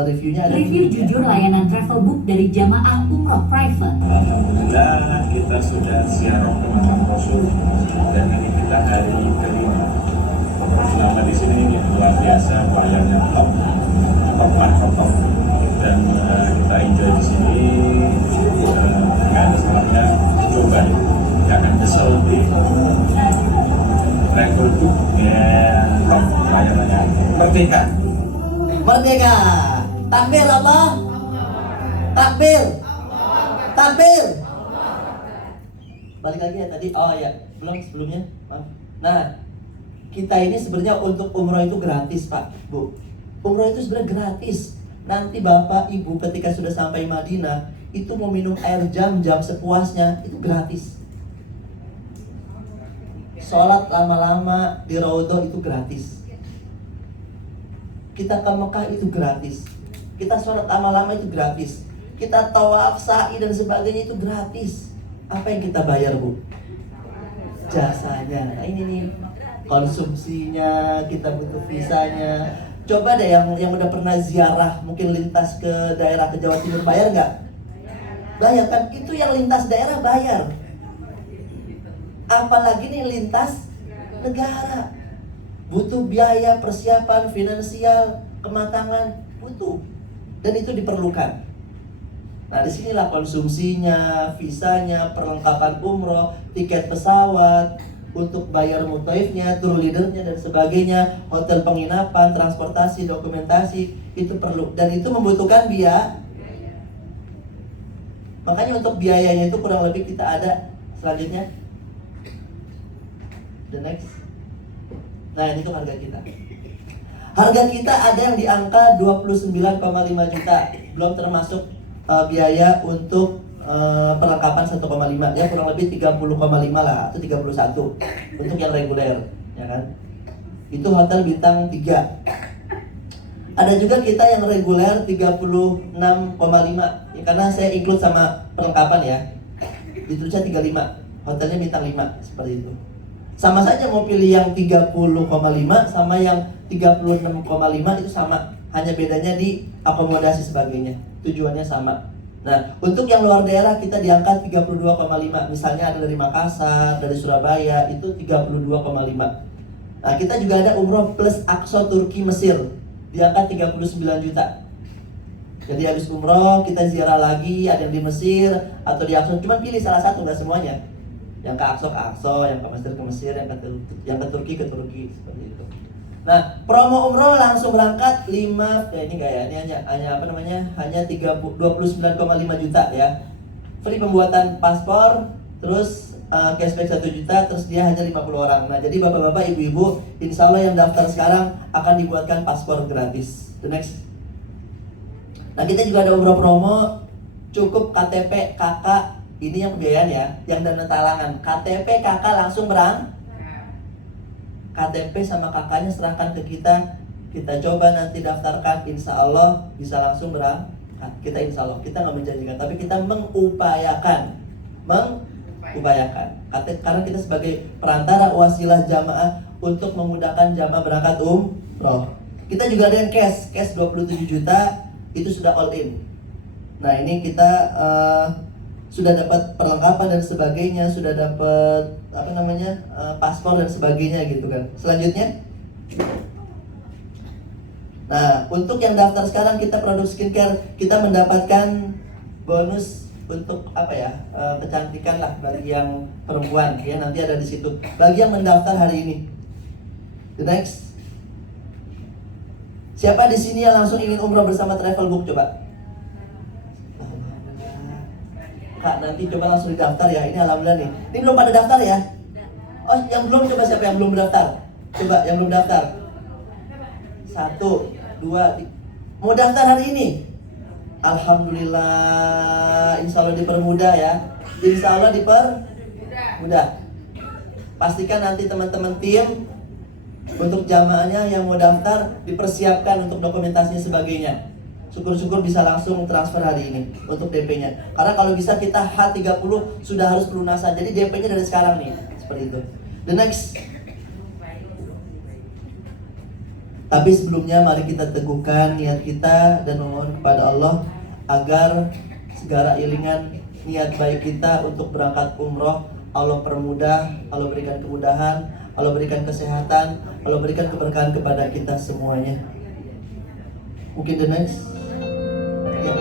Reviewnya ada. Review jujur layanan Travelbook dari jamaah umroh private. Alhamdulillah kita sudah ziarah ke makam Rasul dan ini kita hari kelima. Selama di sini luar biasa, pelayannya top dan kita enjoy di sini. Nggak ada salahnya coba, jangan kesel di Travelbook ya, top layanannya. Merdeka. Takbir Allah. Takbir. Takbir. Balik lagi ya tadi. Oh ya, belum sebelumnya. Maaf. Nah, kita ini sebenarnya untuk umroh itu gratis, Pak, Bu. Umroh itu sebenarnya gratis. Nanti Bapak Ibu ketika sudah sampai Madinah, itu mau minum air jam-jam sepuasnya, itu gratis. Sholat lama-lama di Raudhah itu gratis. Kita ke Mekah itu gratis. Kita sholat lama-lama itu gratis. Kita tawaf, sa'i dan sebagainya itu gratis. Apa yang kita bayar, Bu? Jasanya. Nah, ini nih konsumsinya, kita butuh visanya. Coba deh yang udah pernah ziarah, mungkin lintas ke daerah ke Jawa Timur, bayar nggak? Bayar kan? Itu yang lintas daerah bayar. Apalagi nih lintas negara. Butuh biaya, persiapan, finansial, kematangan, butuh. Dan itu diperlukan. Nah, disinilah konsumsinya, visanya, perlengkapan umroh, tiket pesawat, untuk bayar mutaifnya, tour leadernya dan sebagainya, hotel penginapan, transportasi, dokumentasi, itu perlu. Dan itu membutuhkan biaya. Makanya untuk biayanya itu kurang lebih kita ada selanjutnya. The next. Nah, ini tuh harga kita. Harga kita ada yang di angka 29,5 juta, belum termasuk biaya untuk perlengkapan 1,5, ya kurang lebih 30,5 lah atau 31 untuk yang reguler, ya kan? Itu hotel bintang 3. Ada juga kita yang reguler 36,5, ya, karena saya include sama perlengkapan ya. Ditulisnya 35, hotelnya bintang 5 seperti itu. Sama saja mau pilih yang 30,5 sama yang 36,5 itu sama, hanya bedanya di akomodasi sebagainya. Tujuannya sama. Nah, untuk yang luar daerah kita diangkat 32,5. Misalnya ada dari Makassar, dari Surabaya, itu 32,5. Nah, kita juga ada umroh plus Aqsa Turki Mesir, diangkat 39 juta. Jadi habis umroh kita ziarah lagi, ada yang di Mesir atau di Aqsa, cuma pilih salah satu, nggak semuanya. Yang ke Aqsa, yang ke Mesir, yang ke Turki seperti itu. Nah, promo umroh langsung berangkat 5, ini enggak ya, ini hanya hanya 29,5 juta ya. Free pembuatan paspor, terus cashback 1 juta, terus dia hanya 50 orang. Nah, jadi bapak-bapak, ibu-ibu, insya Allah yang daftar sekarang akan dibuatkan paspor gratis. The next. Nah, kita juga ada umroh promo, cukup KTP kakak, ini yang pembiayaan ya, yang dana talangan. KTP kakak langsung KTP sama kakaknya serahkan ke kita coba nanti daftarkan, insya Allah bisa langsung berangkat. Kita insya Allah, kita nggak menjanjikan, tapi kita mengupayakan, karena kita sebagai perantara wasilah jamaah untuk memudahkan jamaah berangkat umroh. Kita juga ada yang cash 27 juta, itu sudah all in. Nah, ini kita sudah dapat perlengkapan dan sebagainya, sudah dapat paspor dan sebagainya gitu kan. Selanjutnya, nah untuk yang daftar sekarang kita produk skincare, kita mendapatkan bonus untuk kecantikan lah bagi yang perempuan ya, nanti ada di situ bagi yang mendaftar hari ini. The next. Siapa di sini yang langsung ingin umroh bersama Travelbook coba? Kak, nanti coba langsung didaftar ya. Ini alhamdulillah nih. Ini belum pada daftar ya? Oh, yang belum, coba siapa yang belum daftar? Coba yang belum daftar. 1, 2, 3. Mau daftar hari ini? Alhamdulillah, insya Allah dipermudah ya. Insya Allah dipermudah. Pastikan nanti teman-teman tim untuk jamaahnya yang mau daftar dipersiapkan untuk dokumentasinya sebagainya. Syukur-syukur bisa langsung transfer hari ini untuk DP-nya. Karena kalau bisa kita H30 sudah harus pelunasan. Jadi DP-nya dari sekarang nih, seperti itu. The next. Tapi sebelumnya mari kita teguhkan niat kita dan memohon kepada Allah agar segala iringan niat baik kita untuk berangkat umroh Allah permudah, Allah berikan kemudahan, Allah berikan kesehatan, Allah berikan keberkahan kepada kita semuanya. Mungkin the next. Ya.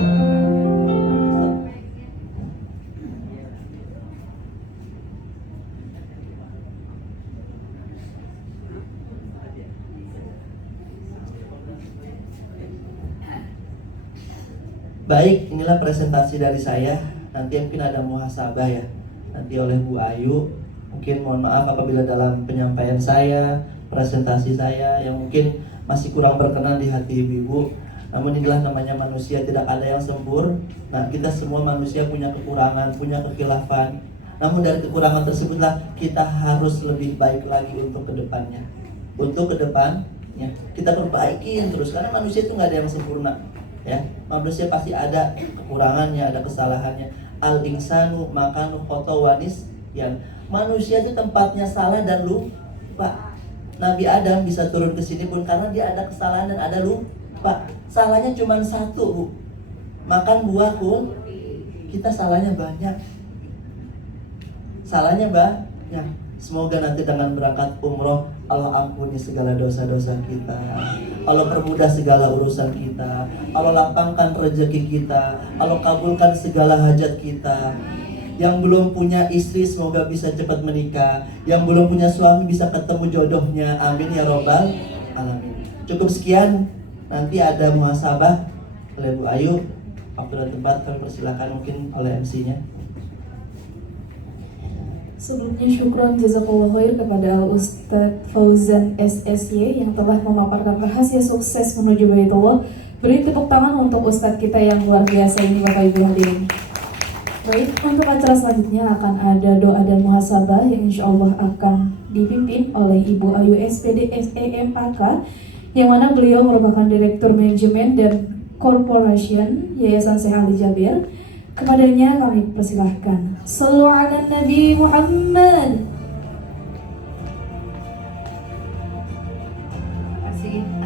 Baik, inilah presentasi dari saya. Nanti mungkin ada muhasabah ya, nanti oleh Bu Ayu. Mungkin mohon maaf apabila dalam penyampaian saya, presentasi saya yang mungkin masih kurang berkenan di hati ibu-ibu. Namun inilah namanya manusia, tidak ada yang sempurna. Nah, kita semua manusia punya kekurangan, punya kekhilafan. Namun dari kekurangan tersebutlah kita harus lebih baik lagi untuk kedepannya. Untuk kedepannya kita perbaikin terus, karena manusia itu nggak ada yang sempurna. Ya, manusia pasti ada kekurangannya, ada kesalahannya. Al insanu makanu khotowanis, yang manusia itu tempatnya salah dan lupa. Nabi Adam bisa turun ke sini pun karena dia ada kesalahan dan ada lupa. Salahnya cuma satu, Bu. Makan buah pun kita salahnya banyak. Salahnya banyak. Semoga nanti dengan berangkat umroh Allah ampuni segala dosa-dosa kita. Allah permudah segala urusan kita, Allah lapangkan rezeki kita, Allah kabulkan segala hajat kita. Yang belum punya istri semoga bisa cepat menikah, yang belum punya suami bisa ketemu jodohnya, amin ya robbal alamin. Cukup sekian, nanti ada muhasabah oleh Bu Ayu. Waktu dan tempat kami persilakan mungkin oleh MC-nya. Sebelumnya syukron jazakallahu khair kepada Al-Ustadz Fauzan SSY yang telah memaparkan rahasia sukses menuju Baitullah. Beri tepuk tangan untuk Ustadz kita yang luar biasa ini, Bapak Ibu hadirin. Baik, untuk acara selanjutnya akan ada doa dan muhasabah yang insya Allah akan dipimpin oleh Ibu Ayu SPD SEMAK, yang mana beliau merupakan Direktur Manajemen dan Corporation Yayasan Syekh Ali Jabir. Kepadanya kami persilahkan. Sallu ala Nabi Muhammad.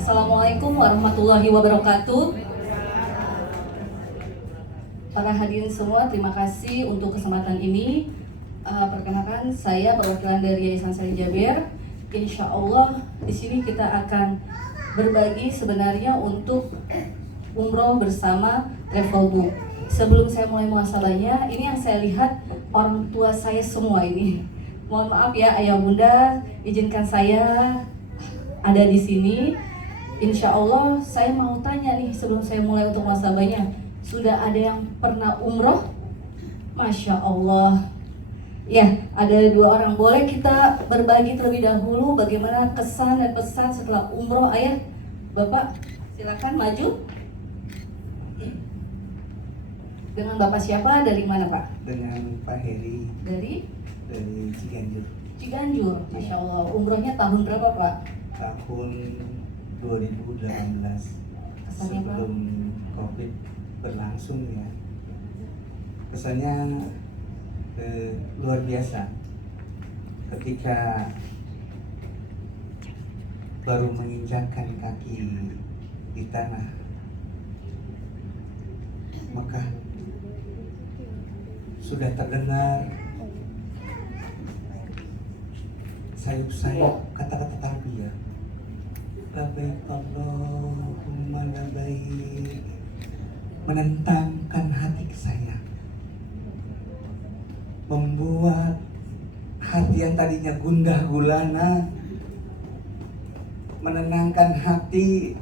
Assalamualaikum warahmatullahi wabarakatuh. Para hadirin semua, terima kasih untuk kesempatan ini. Perkenalkan, saya perwakilan dari Yayasan Syekh Ali Jabir. Insya Allah di sini kita akan berbagi sebenarnya untuk umroh bersama Travelbook. Sebelum saya mulai muhasabahnya, ini yang saya lihat orang tua saya semua ini. Mohon maaf ya ayah bunda, izinkan saya ada di sini. Insya Allah saya mau tanya nih sebelum saya mulai untuk muhasabahnya, sudah ada yang pernah umroh? Masya Allah. Ya, ada 2 orang. Boleh kita berbagi terlebih dahulu bagaimana kesan dan pesan setelah umroh ayah? Bapak, silakan maju. Dengan Bapak siapa? Dari mana Pak? Dengan Pak Heri. Dari Ciganjur. Ciganjur, Masya Allah. Umrohnya tahun berapa Pak? Tahun 2018. Kesannya Pak? Sebelum COVID berlangsung ya. Kesannya luar biasa. Ketika baru menginjakkan kaki di tanah Mekah, sudah terdengar sayup-sayup kata-kata tarbiyah. Labbaik Allahumma labbaik, menentangkan hati saya, membuat hati yang tadinya gundah gulana, menenangkan hati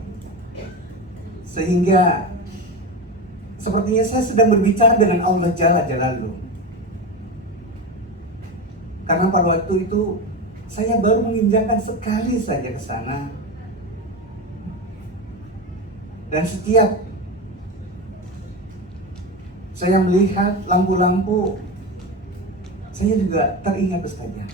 sehingga sepertinya saya sedang berbicara dengan Allah Jalla Jalaluhu. Karena pada waktu itu saya baru menginjakkan sekali saja ke sana. Dan setiap saya melihat lampu-lampu, saya juga teringat saja